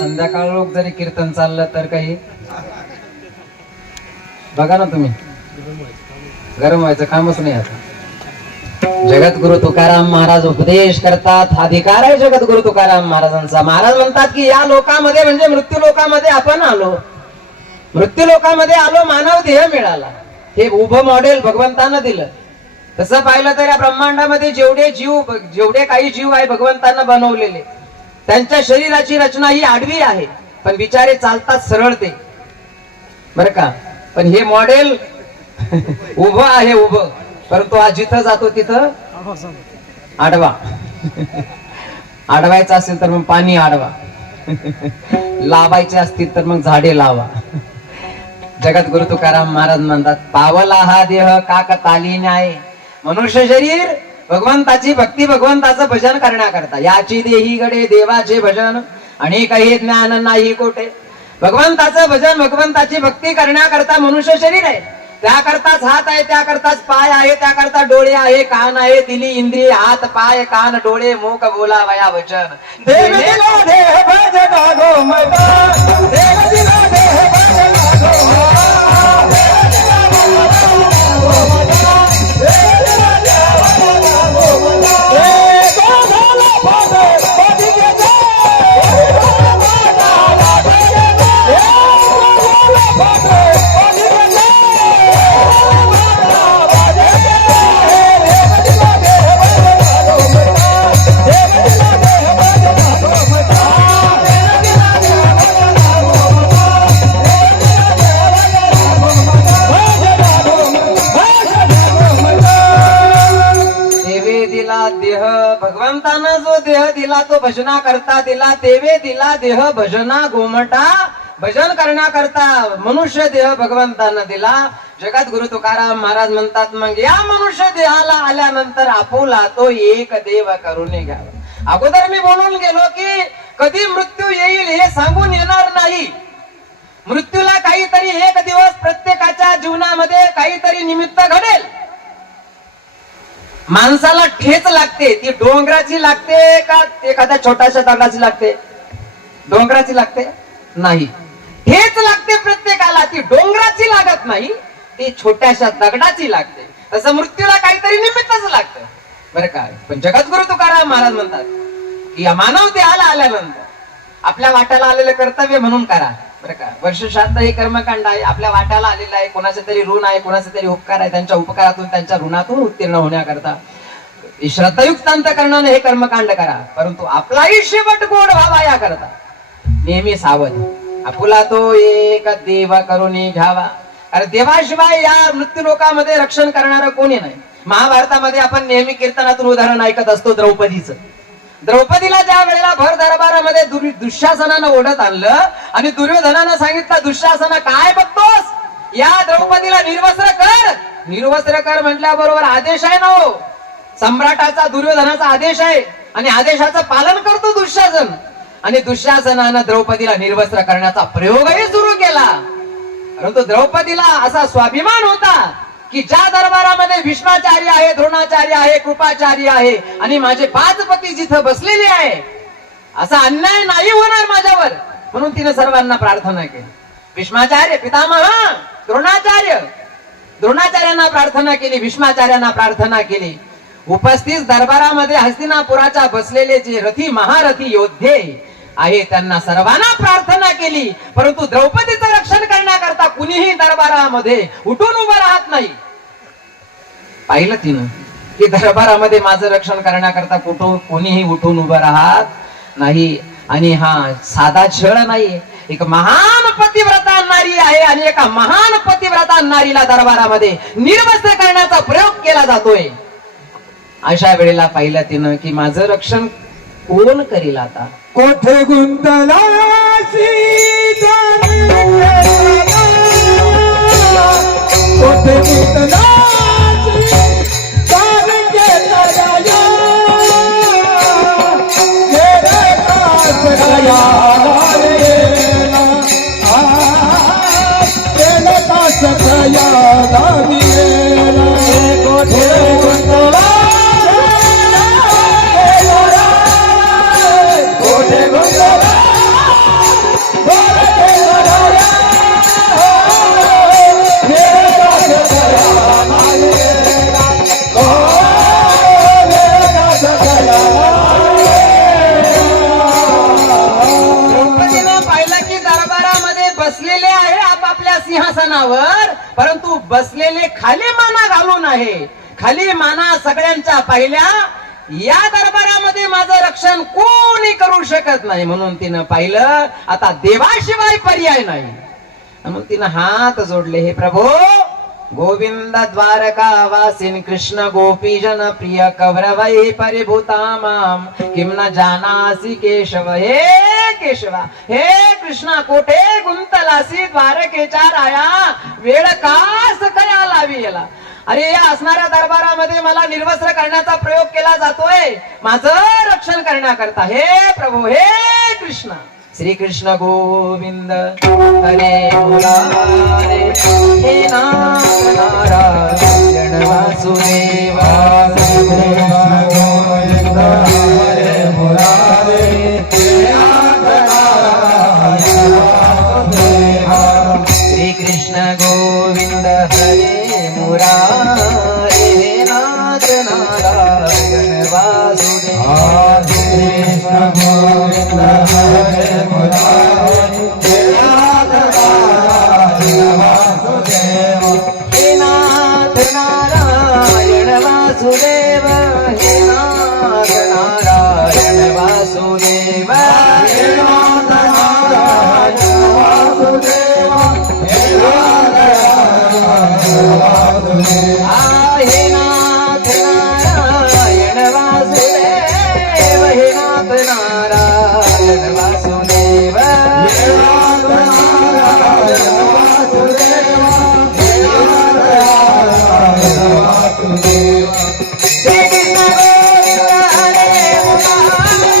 संध्याकाळ लोक जरी कीर्तन चाललं तर काही बघा ना तुम्ही, गरम व्हायचं कामच नाही. आता जगद्गुरु तुकाराम महाराज उपदेश करतात. अधिकार आहे जगद्गुरु तुकाराम महाराजांचा. महाराज म्हणतात की या लोकामध्ये म्हणजे मृत्यू लोकामध्ये आपण आलो, मृत्यू लोकामध्ये आलो, मानव देह मिळाला. हे उभं मॉडेल भगवंतानं दिलं. तसं पाहिलं तर या ब्रह्मांडामध्ये जेवढे काही जीव आहे भगवंतांना बनवलेले, त्यांच्या शरीराची रचना ही आडवी आहे, पण बिचारे चालतात सरळ ते, बरं का. पण हे मॉडेल उभं आहे, उभं, परंतु आज जिथं जातो तिथं आडवा. आडवायचं असेल तर मग पाणी आडवा, लावायचे असतील तर मग झाडे लावा. जगद्गुरु तुकाराम महाराज म्हणतात, पावला हा देह काक ताली न्याय. मनुष्य शरीर भगवंताची भक्ती, भगवंताचं भजन करण्याकरता. याची देही गडे देवाचे भजन, अनेक हे ज्ञान नाही कोठे. भगवंताचं भजन, भगवंताची भक्ती करण्याकरता मनुष्य शरीर आहे. त्याकरताच हात आहे, त्याकरताच पाय आहे, त्याकरता डोळे आहे, कान आहे, दिली इंद्रिय, हात पाय कान डोळे मुख बोलावया वचन. देव दिला देह भजना गो मैदा, देव दिला देह भजना गो मैदा, देव दिला देह भजना गो मैदा, देव दिला देह भजना गो मैदा. ए गो झाला फाटे पदी के जा, ए गो झाला फाटे के जा, ए गो झाला फाटे पदी के जा, देह भगवंतानं जो देह दिला तो भजना करता दिला. तेवे दिला देह भजना गोमटा, भजन करण्याकरता मनुष्य देह भगवंतानं दिला. जगद्गुरु तुकाराम महाराज म्हणतात, मग या मनुष्य देहाला आल्यानंतर आपुला तो एक देव करून घ्यावा. अगोदर मी बोलून गेलो की कधी मृत्यू येईल हे सांगून येणार नाही. मृत्यूला काहीतरी एक दिवस प्रत्येकाच्या जीवनामध्ये काहीतरी निमित्त घडेल. माणसाला ठेच लागते, ती डोंगराची लागते का एखाद्या छोट्याशा दगडाची लागते? डोंगराची लागते नाही, ठेच लागते प्रत्येकाला. ती डोंगराची लागत नाही, ती छोट्याशा दगडाची लागते. तसं मृत्यूला काहीतरी निमित्तच लागतं, बरं काय. पण जगद्गुरु तुकाराम महाराज म्हणतात की या मानव देहाला आल्यानंतर आपल्या वाट्याला आलेलं कर्तव्य म्हणून करा, बरं का. वर्ष श्राद्ध हे कर्मकांड आहे, आपल्या वाट्याला आलेलं आहे. कोणाचे तरी ऋण आहे, कोणाचे तरी उपकार आहे. त्यांच्या उपकारातून, त्यांच्या ऋणातून उत्तीर्ण होण्याकरता श्रद्धायुक्त अंतःकरणाने हे कर्मकांड करा. परंतु आपलाही शेवट गोड व्हावा याकरता नेहमी सावध. आपुला तो एक देव करून घ्यावा. कारण देवाशिवाय या मृत्यू लोकामध्ये रक्षण करणारं कोणी नाही. महाभारतामध्ये आपण नेहमी कीर्तनातून उदाहरण ऐकत असतो द्रौपदीचं. द्रौपदीला ज्या वेळेला भर दरबारामध्ये दुःशासनानं ओढत आणलं आणि दुर्योधनानं सांगितलं, दुःशासना काय बघतोस, या द्रौपदीला निर्वस्त्र कर. निर्वस्त्र कर म्हटल्याबरोबर आदेश आहे ना हो, सम्राटाचा, दुर्योधनाचा आदेश आहे आणि आदेशाचं पालन करतो दुःशासन. आणि दुःशासनानं द्रौपदीला निर्वस्त्र करण्याचा प्रयोगही सुरू केला. परंतु द्रौपदीला असा स्वाभिमान होता की ज्या दरबारामध्ये भीष्माचार्य आहे, द्रोणाचार्य आहे, कृपाचार्य आहे आणि माझे 5 पती जिथं बसलेले आहे, असा अन्याय नाही होणार माझ्यावर. म्हणून तिने सर्वांना प्रार्थना केली. भीष्माचार्य पितामह, द्रोणाचार्यांना प्रार्थना केली, भीष्माचार्यांना प्रार्थना केली. उपस्थित दरबारामध्ये हस्तिनापुराच्या बसलेले जे रथी महारथी योद्धे आहे त्यांना सर्वांना प्रार्थना केली. परंतु द्रौपदीचं रक्षण करण्याकरता कुणीही दरबारामध्ये उठून उभं राहत नाही. पाहिलं तिनं की दरबारामध्ये माझं रक्षण करण्याकरता कोणीही उठून उभं राहत नाही. आणि हा साधा छळ नाही, एक महान पतिव्रता नारी आहे आणि एका महान पतिव्रता नारीला दरबारामध्ये निर्वस्त्र करण्याचा प्रयोग केला जातोय. अशा वेळेला पाहिलं तिनं की माझं रक्षण कोण करील आता. कोठे गुंतला कोठे गुंतला सिंहासनावर, परंतु बसलेले खाली माना घालून आहे. खाली माना सगळ्यांच्या पाहिल्या, या दरबारामध्ये माझं रक्षण कोणी करू शकत नाही, म्हणून तिनं पाहिलं आता देवाशिवाय पर्याय नाही, म्हणून तिनं हात जोडले. हे प्रभो गोविंद द्वारका वासिन कृष्ण गोपी जन प्रिय कौरवै परिभूता माम किम न जानासी केशव. हे केशवा, हे कृष्णा, कोठे गुंतलासी द्वारकेच्या राया, वेळ कास कया लावी याला. अरे या असणाऱ्या दरबारामध्ये मला निर्वस्त्र करण्याचा प्रयोग केला जातोय माझं रक्षण करण्याकरता. हे प्रभू, हे कृष्णा. श्री कृष्ण गोविंद हरे मुरारे, हे नाथ नारायण वासुदेवा. गोविंद हरे मुरारे, हे नाथ नारायण वासुदेवा. श्री कृष्ण गोविंद हरे मुरारे, हे नाथ नारायण वासुदेवा. कृष्ण गोविंद हरे मुरारे, हे नाथ नारायण वासुदेवा. हे नाथ नारायण वासुदेव, हे नाथ नारायण वासुदेव. हे नाथ नारायण वासुदेवा, हे नाथ नारायण वासुदेवा. हे नाथ नारायण वासुदेव, हे नाथ नारायण वासुदेव. हे नाथ नारायण वासुदेवा, हे नाथ नारायण वासुदेवा. श्री कृष्ण गोविंद हरे मुरारे,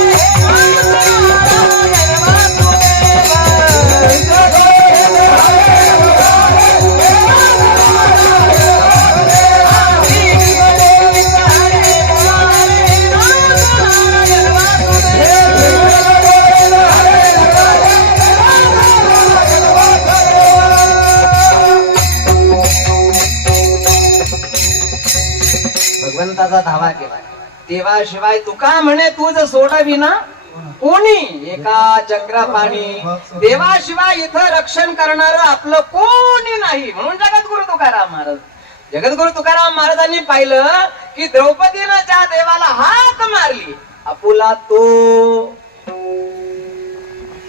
नारायण वासुदेव. कृष्ण गोविंद हरे मुरारे, हे नाथ नारायण वासुदेवा. श्री कृष्ण गोविंद हरे मुरारे, नारायण वासुदेव. हे कृष्ण गोविंद हरे मुरारे, हे नाथ नारायण वासुदेवा. भगवंताचा धावा केला. देवाशिवाय तुका म्हणे तूच सोडविना कोणी, एका चक्रापाणी देवाशिवाय इथं रक्षण करणार आपलं कोणी नाही, म्हणून जगद्गुरु तुकाराम महाराज. जगद्गुरु तुकाराम महाराजांनी पाहिलं की द्रौपदीनं ज्या देवाला हाक मारली, आपुला तो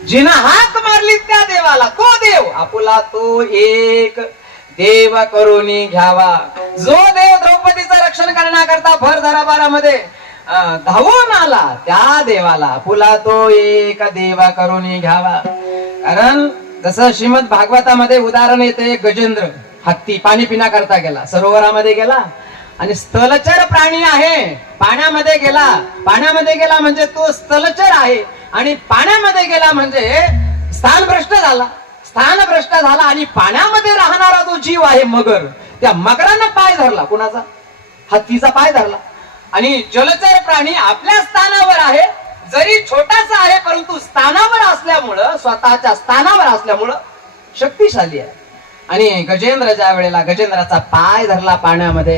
जिनं हाक मारली त्या देवाला, तो देव आपुला तो एक देव करुणी घ्यावा. जो देव द्रौपदीचं रक्षण करण्याकरता भर दरबारामध्ये धावून आला, त्या देवाला आपुला तो एक देवा करुणी घ्यावा. कारण जसं श्रीमद भागवतामध्ये उदाहरण येते, गजेंद्र हत्ती पाणी पिण्या करता गेला, सरोवरामध्ये गेला आणि स्थलचर प्राणी आहे, पाण्यामध्ये गेला. पाण्यामध्ये गेला म्हणजे तो स्थलचर आहे, आणि पाण्यामध्ये गेला म्हणजे स्थानभ्रष्ट झाला. स्थानभ्रष्ट झाला आणि पाण्यामध्ये राहणारा जो जीव आहे मगर, त्या मगरानं पाय धरला. कुणाचा? हत्तीचा पाय धरला. आणि जलचर प्राणी आपल्या स्थानावर आहे, जरी छोटासा आहे परंतु स्थानावर असल्यामुळं, स्वतःच्या स्थानावर असल्यामुळं शक्तिशाली आहे. आणि गजेंद्र ज्या वेळेला गजेंद्राचा पाय धरला पाण्यामध्ये,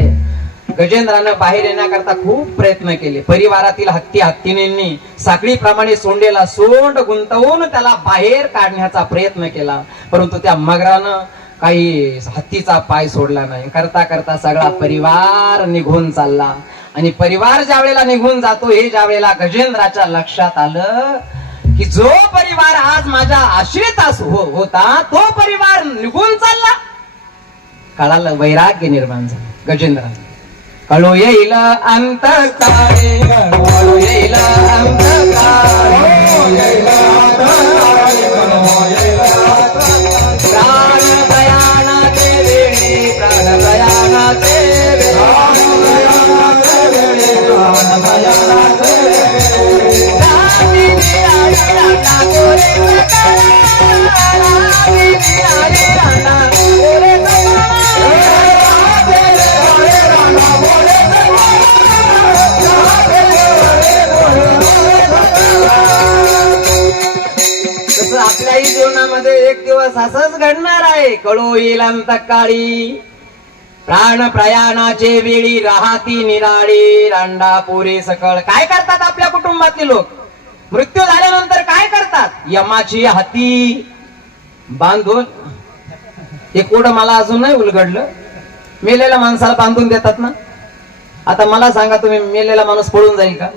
गजेंद्रानं बाहेर येण्याकरता खूप प्रयत्न केले. परिवारातील हत्तीनींनी साखळीप्रमाणे सोंडेला सोंड गुंतवून त्याला बाहेर काढण्याचा प्रयत्न केला, परंतु त्या मगरानं काही हत्तीचा पाय सोडला नाही. करता करता सगळा परिवार निघून चालला. आणि परिवार ज्या वेळेला निघून जातो, हे ज्या वेळेला गजेंद्राच्या लक्षात आलं की जो परिवार आज माझ्या आश्रित होता तो परिवार निघून चालला, कळालं, वैराग्य निर्माण झालं गजेंद्राला. कळू येईल अंतकाळी, कळू येईल अंतकाळी, प्राण प्रयाणाचे वेळी, प्राण प्रयाणाचे आपल्याही जीवनामध्ये एक दिवस असंच घडणार आहे. कळू येईल अंतकाळी, प्राण प्रयाणाचे वेळी, राहती निराळी, रांडा पोरे सकळ. काय करतात आपल्या कुटुंबातले लोक? मृत्यू झाल्यानंतर काय करतात? यमाची हाती बांधून, हे कोड मला अजून नाही उलगडलं, मेलेल्या माणसाला बांधून देतात ना, आता मला सांगा, तुम्ही मेलेला माणूस पळून जाईल का?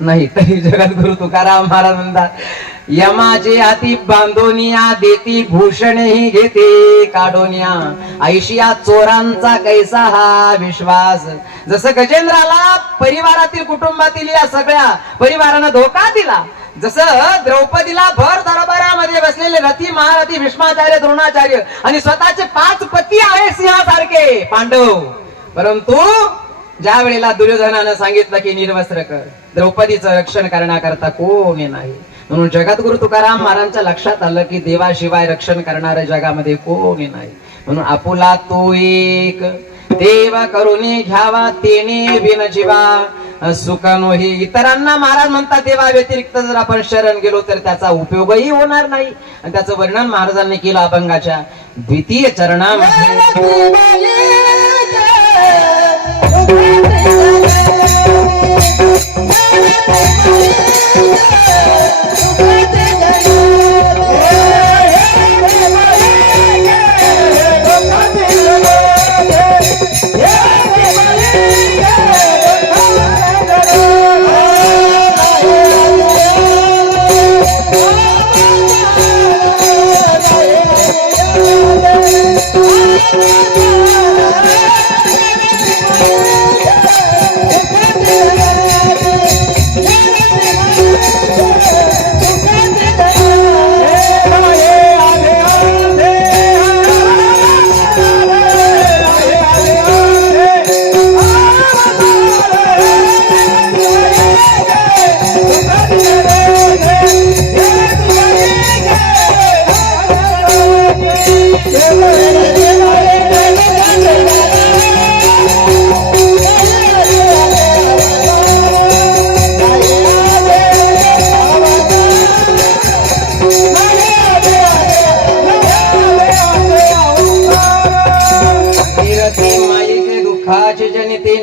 नाही. तरी जगद्गुरु तुकाराम महाराज म्हणतात, यमाचे हाती बांधोनिया देती भूषणही घेते काढोनिया, ऐशिया चोरांचा कैसा हा विश्वास. जसं गजेंद्राला परिवारातील कुटुंबातील या सगळ्या परिवारानं धोका दिला, जसं द्रौपदीला भर दरबारामध्ये बसलेले रथी महारथी भीष्माचार्य द्रोणाचार्य आणि स्वतःचे 5 पती आहे सिंहासारखे पांडव, परंतु ज्या वेळेला दुर्योधनानं सांगितलं की निर्वस्त्र कर, द्रौपदीचं रक्षण करण्याकरता कोणी नाही. म्हणून जगद्गुरु तुकाराम महाराजांच्या लक्षात आलं की देवाशिवाय रक्षण करणाऱ्या जगामध्ये कोणी नाही. म्हणून आपुला तो एक देव करुणी घ्यावा तेने बिन जीवा सुख नोही. इतरांना महाराज म्हणतात देवा व्यतिरिक्त जर आपण शरण गेलो तर त्याचा उपयोगही होणार नाही. आणि त्याचं वर्णन महाराजांनी केलं अभंगाच्या 2य चरणामध्ये.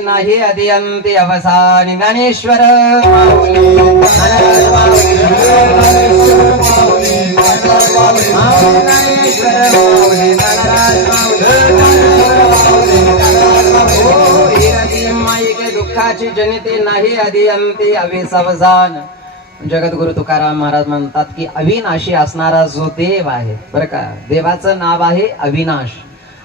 नाही आदि अंती अवसान. ज्ञानेश्वर माऊली ज्ञानेश्वर माऊली माई के दुःखाची जनिते नाही आदि अंती अवसान. जगद्गुरु तुकाराम महाराज म्हणतात की अविनाशी असणारा जो देव आहे, बरं का, देवाचं नाव आहे अविनाश.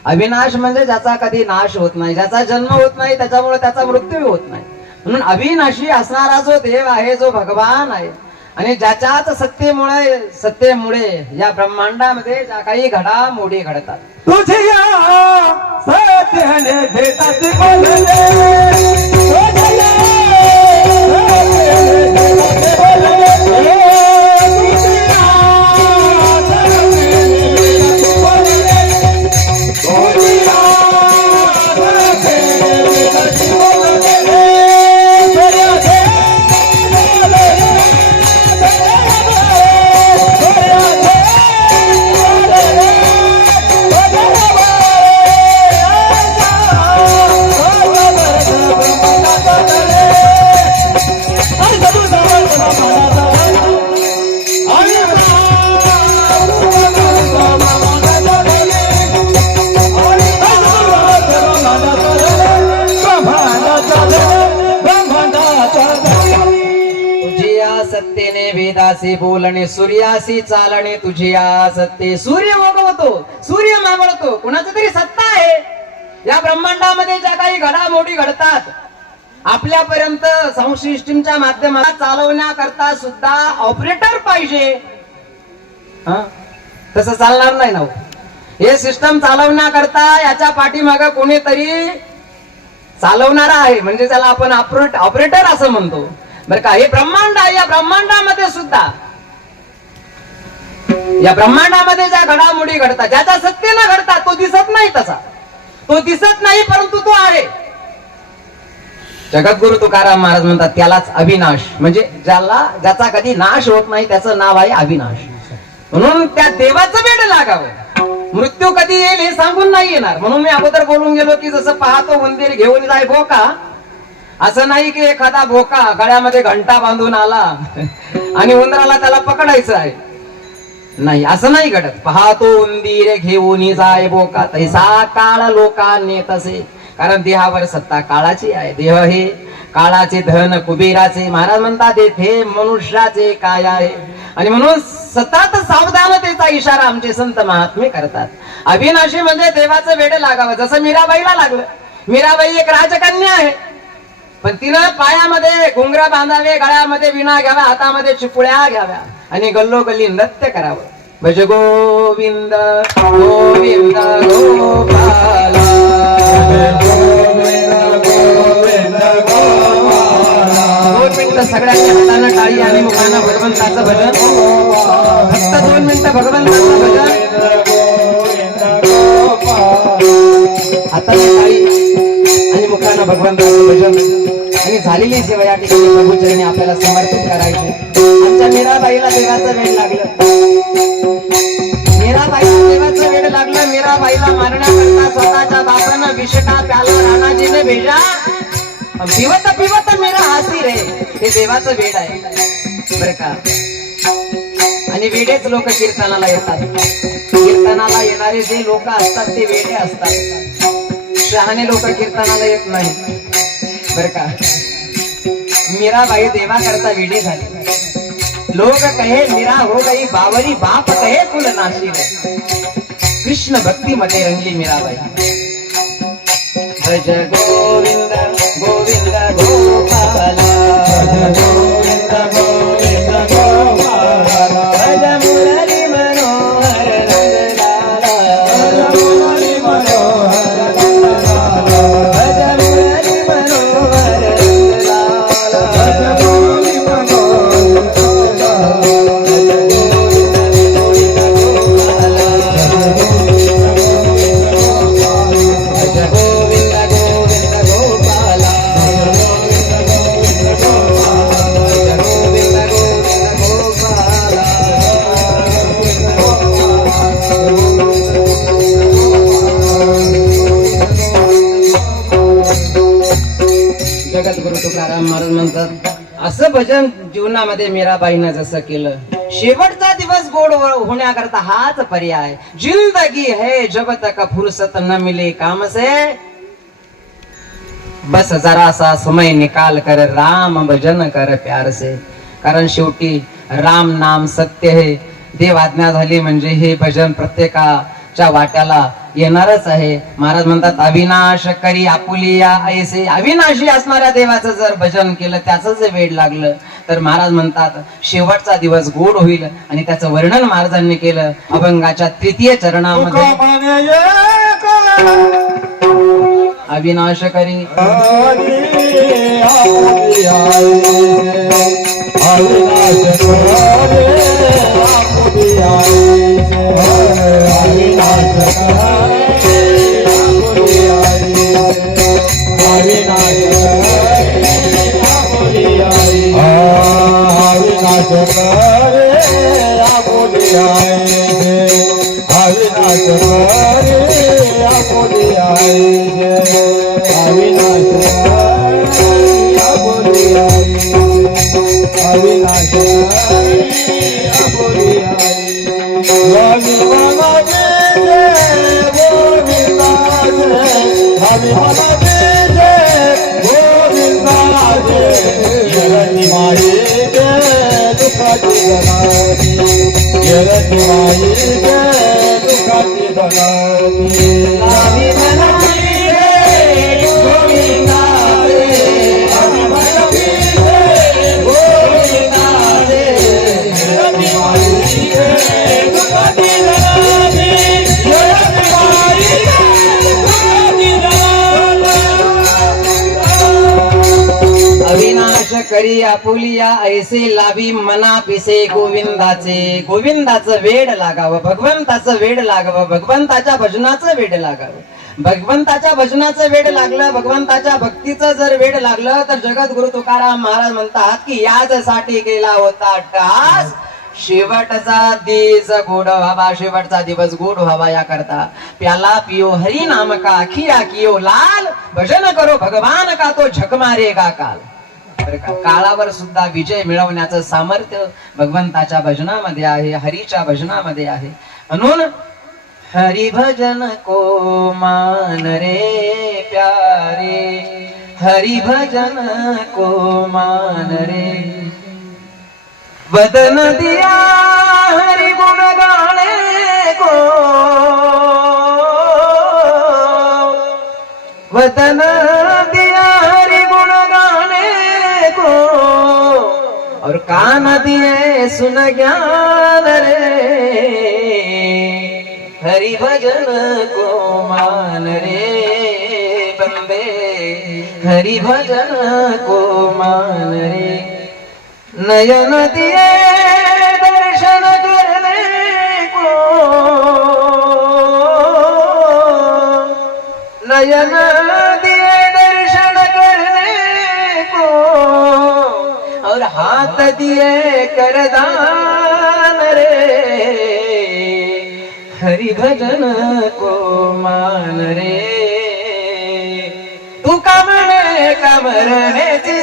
अविनाश म्हणजे ज्याचा कधी नाश होत नाही, ज्याचा जन्म होत नाही, त्याच्यामुळे त्याचा मृत्यू होत नाही. म्हणून अविनाशी असणारा जो देव आहे, जो भगवान आहे, आणि ज्याच्याच सत्तेमुळे या ब्रह्मांडामध्ये ज्या काही घडामोडी घडतात, तुझ्या सत्याने भेटात बोलले, सत्तेने वेदासी बोलणे, सूर्यासी चालणे, तुझ्या सत्ते. सूर्य उगवतो, सूर्य मावळतो, कुणाची तरी सत्ता आहे. या ब्रह्मांडामध्ये ज्या काही घडामोडी घडतात, आपल्यापर्यंत साऊंड सिस्टीमच्या माध्यमात चालवण्याकरता सुद्धा ऑपरेटर पाहिजे. तसं चालणार नाही ना. हे सिस्टम चालवण्याकरता याच्या पाठीमागे कोणीतरी चालवणारा आहे, म्हणजे त्याला आपण ऑपरेटर असं म्हणतो, बरं का. हे ब्रह्मांड आहे, या ब्रह्मांडामध्ये सुद्धा, या ब्रह्मांडामध्ये ज्या घडामोडी घडतात, ज्याच्या सत्तेनं घडतात, तो दिसत नाही, तसा तो दिसत नाही, परंतु तो आहे. जगद्गुरु तुकाराम महाराज म्हणतात त्यालाच अविनाश, म्हणजे ज्याचा कधी नाश होत नाही, त्याचं नाव आहे अविनाश. म्हणून त्या देवाचं वेड लागावं. मृत्यू कधी येईल हे सांगून नाही येणार. म्हणून मी अगोदर बोलून गेलो की जसं पाहतो उंदीर घेऊन जाय भोका, असं नाही की एखादा भोका गळ्यामध्ये घंटा बांधून आला आणि उंदराला त्याला पकडायचं आहे, नाही, असं नाही घडत. पाहतो उंदीर घेऊन जाय बोका, तैसा काळ लोकांनी तसे कारण देहावर सत्ता काळाची आहे. देह हे काळाचे, धन कुबेराचे. महाराज म्हणतात हे मनुष्याचे काय आहे. आणि म्हणून सतत सावधानतेचा इशारा आमचे संत महात्मे करतात. अविनाशी म्हणजे देवाचं वेड लागावं. जसं मीराबाईला लागलं. मीराबाई एक राजकन्या आहे, पण तिनं पायामध्ये घुंगरा बांधावे, गळ्यामध्ये विणा घ्यावा, हातामध्ये चिपुळ्या घ्याव्या आणि गल्लोगल्ली नृत्य करावं. भज गोविंद गोविंद गोपाला, दोन मिनिटं सगळ्यांनी हातानं टाळी आणि मुखानं भगवंताचं भजन. फक्त 2 मिनिटं भगवंताचं भजन. हाताने टाळी आणि मुखानं भगवंताचं भजन. आणि झालेली सेवा या ठिकाणी प्रभूचरणी आपल्याला समर्पित करायची. आमच्या मीराबाईला देवाचं वेड लागलं. मीराबाईला देवाचं वेड लागलं. मीराबाईला मारण्याकरता स्वतःच्या बापानं विष का प्याला, राणाजीने भेजा. पिवत पिवत मीरा हासी रे. हे देवाचं वेड आहे बरं का. आणि वेडेच लोक कीर्तनाला येतात. कीर्तनाला येणारे जे लोक असतात ते वेडे असतात. शहाणे लोक कीर्तनाला येत नाही बर का. मीराबाई देवा करता वेडी झाली. लोक कहे मीरा हो गई बावरी, बाप कहे कुल नाशी रे. कृष्ण भक्ती मध्ये रंगली मीराबाई. भज गोविंद गोविंद गोपाला, भज गोविंद गोविंद गोपाला, भज मुरली मनोहर नंदलाला, भज मुरली मनोहर नंदलाला, भज मुरली मनोहर नंदलाला, भज मुरली मनोहर जगद्गुरु तुकाराम महाराज म्हणतात, असं भजन जीवनामध्ये मीराबाईनं जसं केलं. शेवटचा दिवस गोड होण्याकरता हाच पर्याय. जिंदगी है जब तक फुर्सत न मिले काम से, बस जरा सा समय निकाल कर राम भजन कर प्यार से. कारण शेवटी राम नाम सत्य है. देव आज्ञा झाली म्हणजे हे भजन प्रत्येकाच्या वाट्याला येणारच आहे. महाराज म्हणतात, अविनाश करी आपुलिया ऐसे. अविनाशी असणाऱ्या देवाचं जर भजन केलं, त्याचं जे वेड लागलं, तर महाराज म्हणतात शेवटचा दिवस गोड होईल. आणि त्याचं वर्णन महाराजांनी केलं अभंगाच्या 3य चरणामध्ये. अविनाश करी करी आपुलिया ऐसे लावी मना पिसे गोविंदाचे. गोविंदाचं वेड लागावं, भगवंताचं वेड लागावं, भगवंताच्या भजनाचं वेड लागावं. भगवंताच्या भजनाचं वेड लागलं, भगवंताच्या भक्तीचं जर वेड लागलं, तर जगद्गुरु तुकाराम महाराज म्हणतात की याचसाठी केला होता अट्टहास. शेवटचा दिवस गोड व्हावा, शेवटचा दिवस गोड व्हावा या करता प्याला पियो हरी नाम का, अखिया कियो लाल, भजन करो भगवान का तो झक मारेगा काल. काळावर सुद्धा विजय मिळवण्याचं सामर्थ्य भगवंताच्या भजनामध्ये आहे, हरीच्या भजनामध्ये आहे. म्हणून हरि भजन को मान रे प्यारे, हरि भजन को मान रे। बदन दिया हरि गुण गाने को, वतन दिया हरि गुण गाने को, और कान दिए सुन ज्ञान रे। हरि भजन को मान रे बंदे, हरि भजन को मान रे। नयन दिए दर्शन करने को, नयन दिए दर्शन करने को, और हाथ दिए करदान रे। हरि भजन को मान रे। तू कामणे कामरण्याची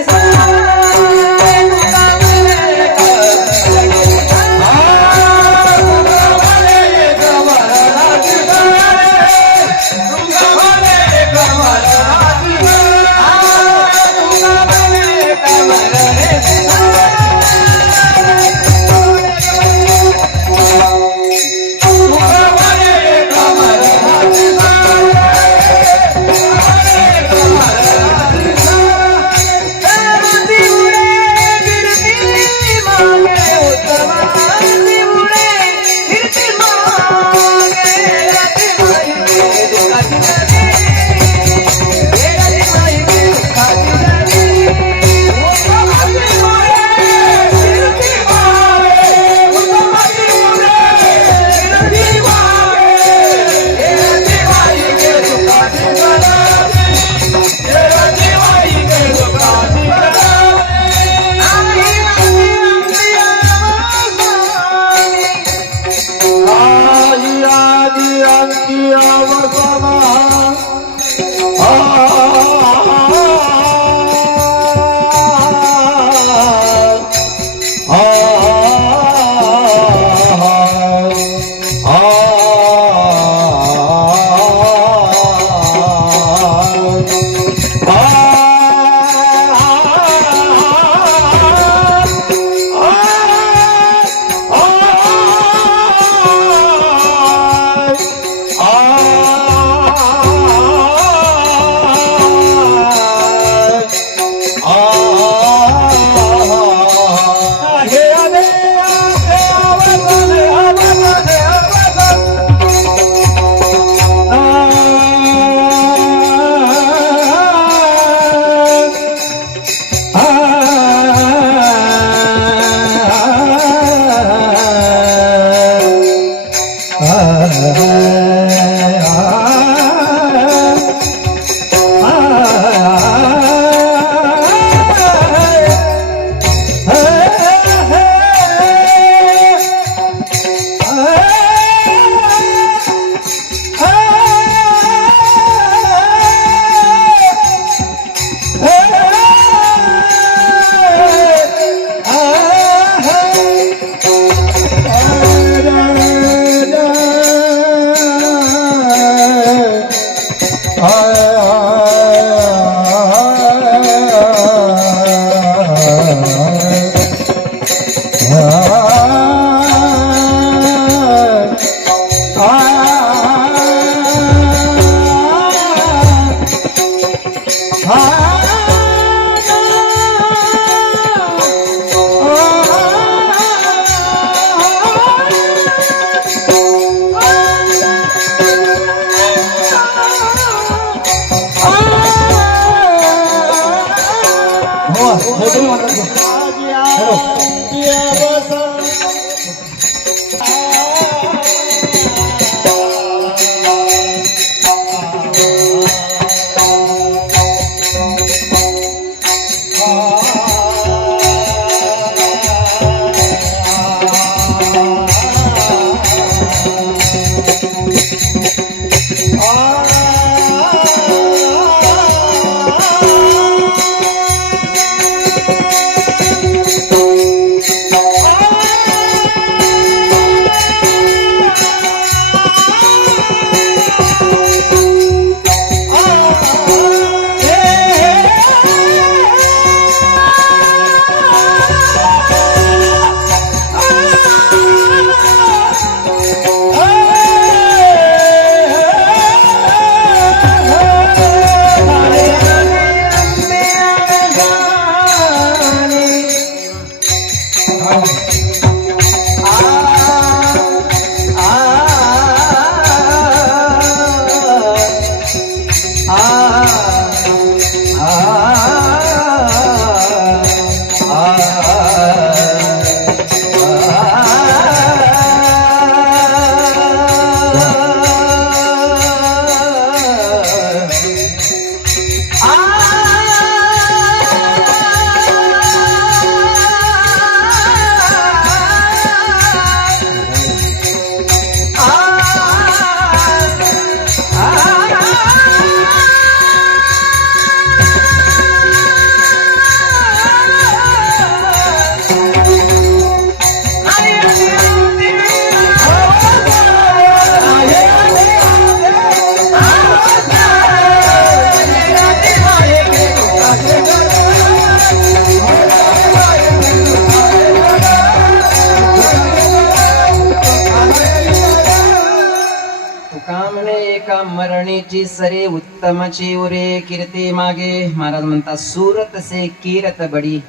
सामने एका मरणीची सरे उत्तमची उरे कीर्ती मागे. महाराज म्हणतात सुरत से कीरत बडी.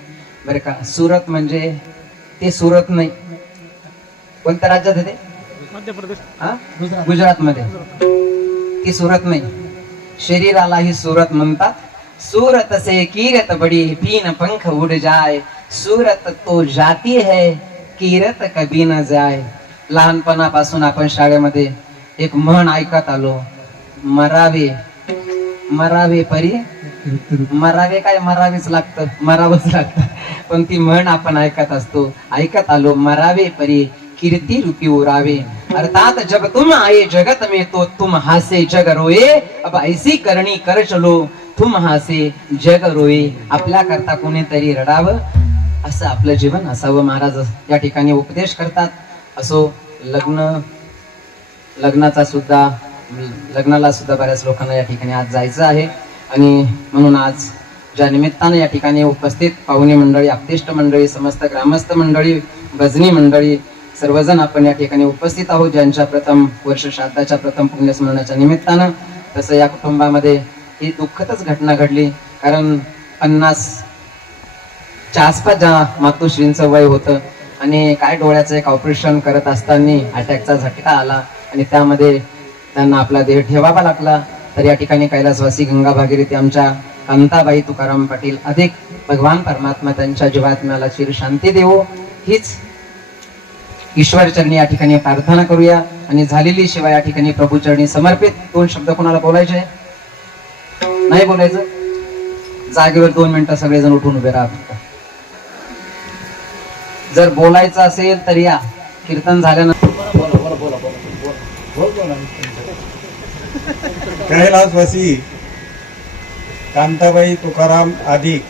बरं का, सुरत म्हणजे ते सुरत नाही, कोणत्या राज्यात आहे ते? मध्य प्रदेश. हा? गुजरात मध्ये. ती सुरत नाही, शरीराला ही सुरत म्हणतात. सूरत से कीरत बड़ी पीन पंख उड़ जाए. सूरत तो जाती है कीरत कभी न जाए. लहानपणापासून आपण शाळेमध्ये एक म्हण ऐकत आलो, मरावे मरावे परी. मरावे काय, मरावेच लागतं, मरावंच लागतं, पण ती म्हण आपण ऐकत आलो, मरावे परी कीर्ती रूपी उरावे. अर्थात जब तुम आए जगत में तो तुम हासे जग रोए. अब ऐसी करणी कर चलो तुम हासे जग रोए. आपल्या करता कोणीतरी रडावं असं आपलं जीवन असावं. महाराज या ठिकाणी उपदेश करतात. असो, लग्नाला सुद्धा बऱ्याच लोकांना या ठिकाणी आज जायचं आहे. आणि म्हणून आज ज्या निमित्तानं या ठिकाणी उपस्थित पाहुणे मंडळी, आप्तेष्ट मंडळी, समस्त ग्रामस्थ मंडळी, भजनी मंडळी, सर्वजण आपण या ठिकाणी उपस्थित आहोत. ज्यांच्या प्रथम वर्ष श्राद्धाच्या प्रथम पुण्यस्मरणाच्या निमित्तानं. तसं या कुटुंबामध्ये ही दुःखदच घटना घडली. कारण 50च्या आसपास ज्या मातोश्रींचं वय होतं आणि काय डोळ्याचं एक ऑपरेशन करत असताना अटॅकचा झटका आला आणि त्यामध्ये त्यांना आपला देह ठेवावा लागला. तर या ठिकाणी कैलासवासी गंगा भागीरथी आमच्या कांताबाई तुकाराम पाटील अधिक भगवान परमात्मा त्यांच्या जीवात्म्याला चिर शांती देवो, हीच ईश्वर चरणी या ठिकाणी प्रार्थना करूया. आणि झालेली सेवा या ठिकाणी प्रभू चरणी समर्पित. 2 शब्द कोणाला बोलायचे नाही बोलायचं, जागेवर 2 मिनिटं सगळेजण उठून उभे राहा. जर बोलायचं असेल तर या, कीर्तन झाल्यानंतर. कैलासवासी कांताबाई तुकाराम अधिक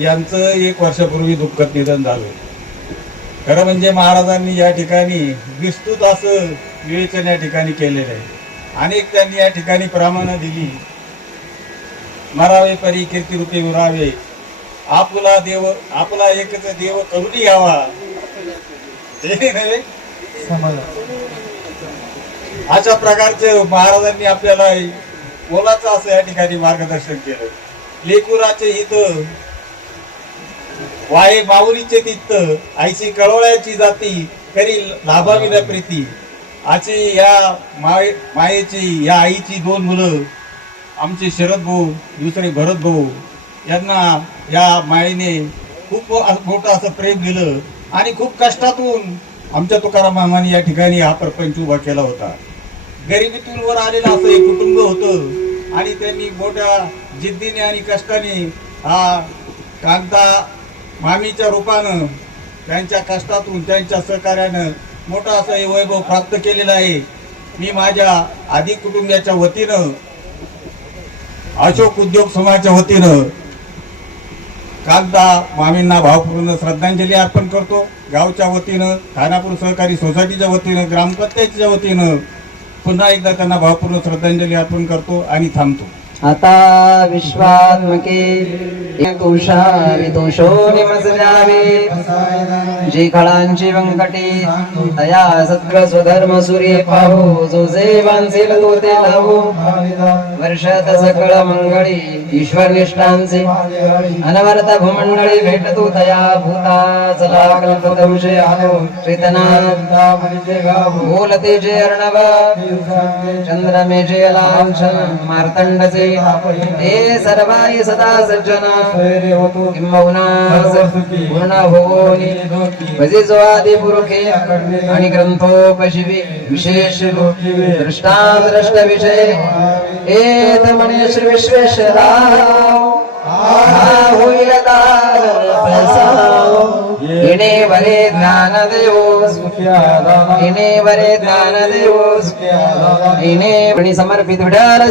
यांचं 1 वर्षापूर्वी दुःखद निधन झालं. खरं म्हणजे महाराजांनी या ठिकाणी विस्तृत असं विवेचन या ठिकाणी केलेलं आहे. अनेक त्यांनी या ठिकाणी प्रमाणं दिली. मरावे परी कीर्तिरूपी उरावे. आपला देव, आपला एकच देव करुणी घ्यावा, हे नव्हे अशा प्रकारचे महाराजांनी आपल्याला मोलाचं असं या ठिकाणी मार्गदर्शन केलं. लेकुराचे हित वाये माऊलीचे तित्त, आईची कळवळ्याची जाती करी लाभावी न प्रीती. अशी या मायेची, या आईची 2 मुलं, आमचे शरद भाऊ, दुसरे भरत भाऊ, यांना या मायेने खूप मोठं असं प्रेम दिलं. आणि खूप कष्टातून आमच्या तुकाराम मामाने या ठिकाणी हा प्रपंच उभा केला होता. गरिबीतून वर आलेलं असं एक कुटुंब होतं आणि त्यांनी मोठ्या जिद्दीने आणि कष्टाने हा कांता मामीच्या रूपानं, त्यांच्या कष्टातून, त्यांच्या सहकार्यानं मोठं असं हे वैभव प्राप्त केलेलं आहे. मी माझ्या आधी कुटुंबाच्या वतीनं, अशोक उद्योग समाजाच्या वतीनं कांता मामींना भावपूर्ण श्रद्धांजली अर्पण करतो. गावच्या वतीनं, खानापूर सहकारी सोसायटीच्या वतीनं, ग्रामपंचायतीच्या वतीनं पुन्हा एकदा त्यांना भावपूर्ण श्रद्धांजली अर्पण करतो आणि थांबतो. आता विश्वात्मके विदोषो निमसजावे. जी खळांची व्यंकटी तया सत्व स्वधर्म सूर्य पाहो. जो जे बांधेल तो ते लावो. वर्षात सकळ मंगळी ईश्वर निष्ठांचे. अनवरत भूमंडळी भेटतो तया भूता. चला कल्पतरुषे चेतना बोलते जे अर्णव. चंद्रमे जे लांछन मार्तंडचे. हे सर्वाय सदा सज्जन किंबहुना पूर्ण होनी. भजे जो आदि पुरुखे आणि ग्रंथोपशिवी विशेष दृष्टाद्रष्ट विषय. एत म्हणे श्री विश्वेश्वराव होईल इणे वरे ज्ञान देवोस. इणे वरे ज्ञान देवोस. इणे समर्पित विठाल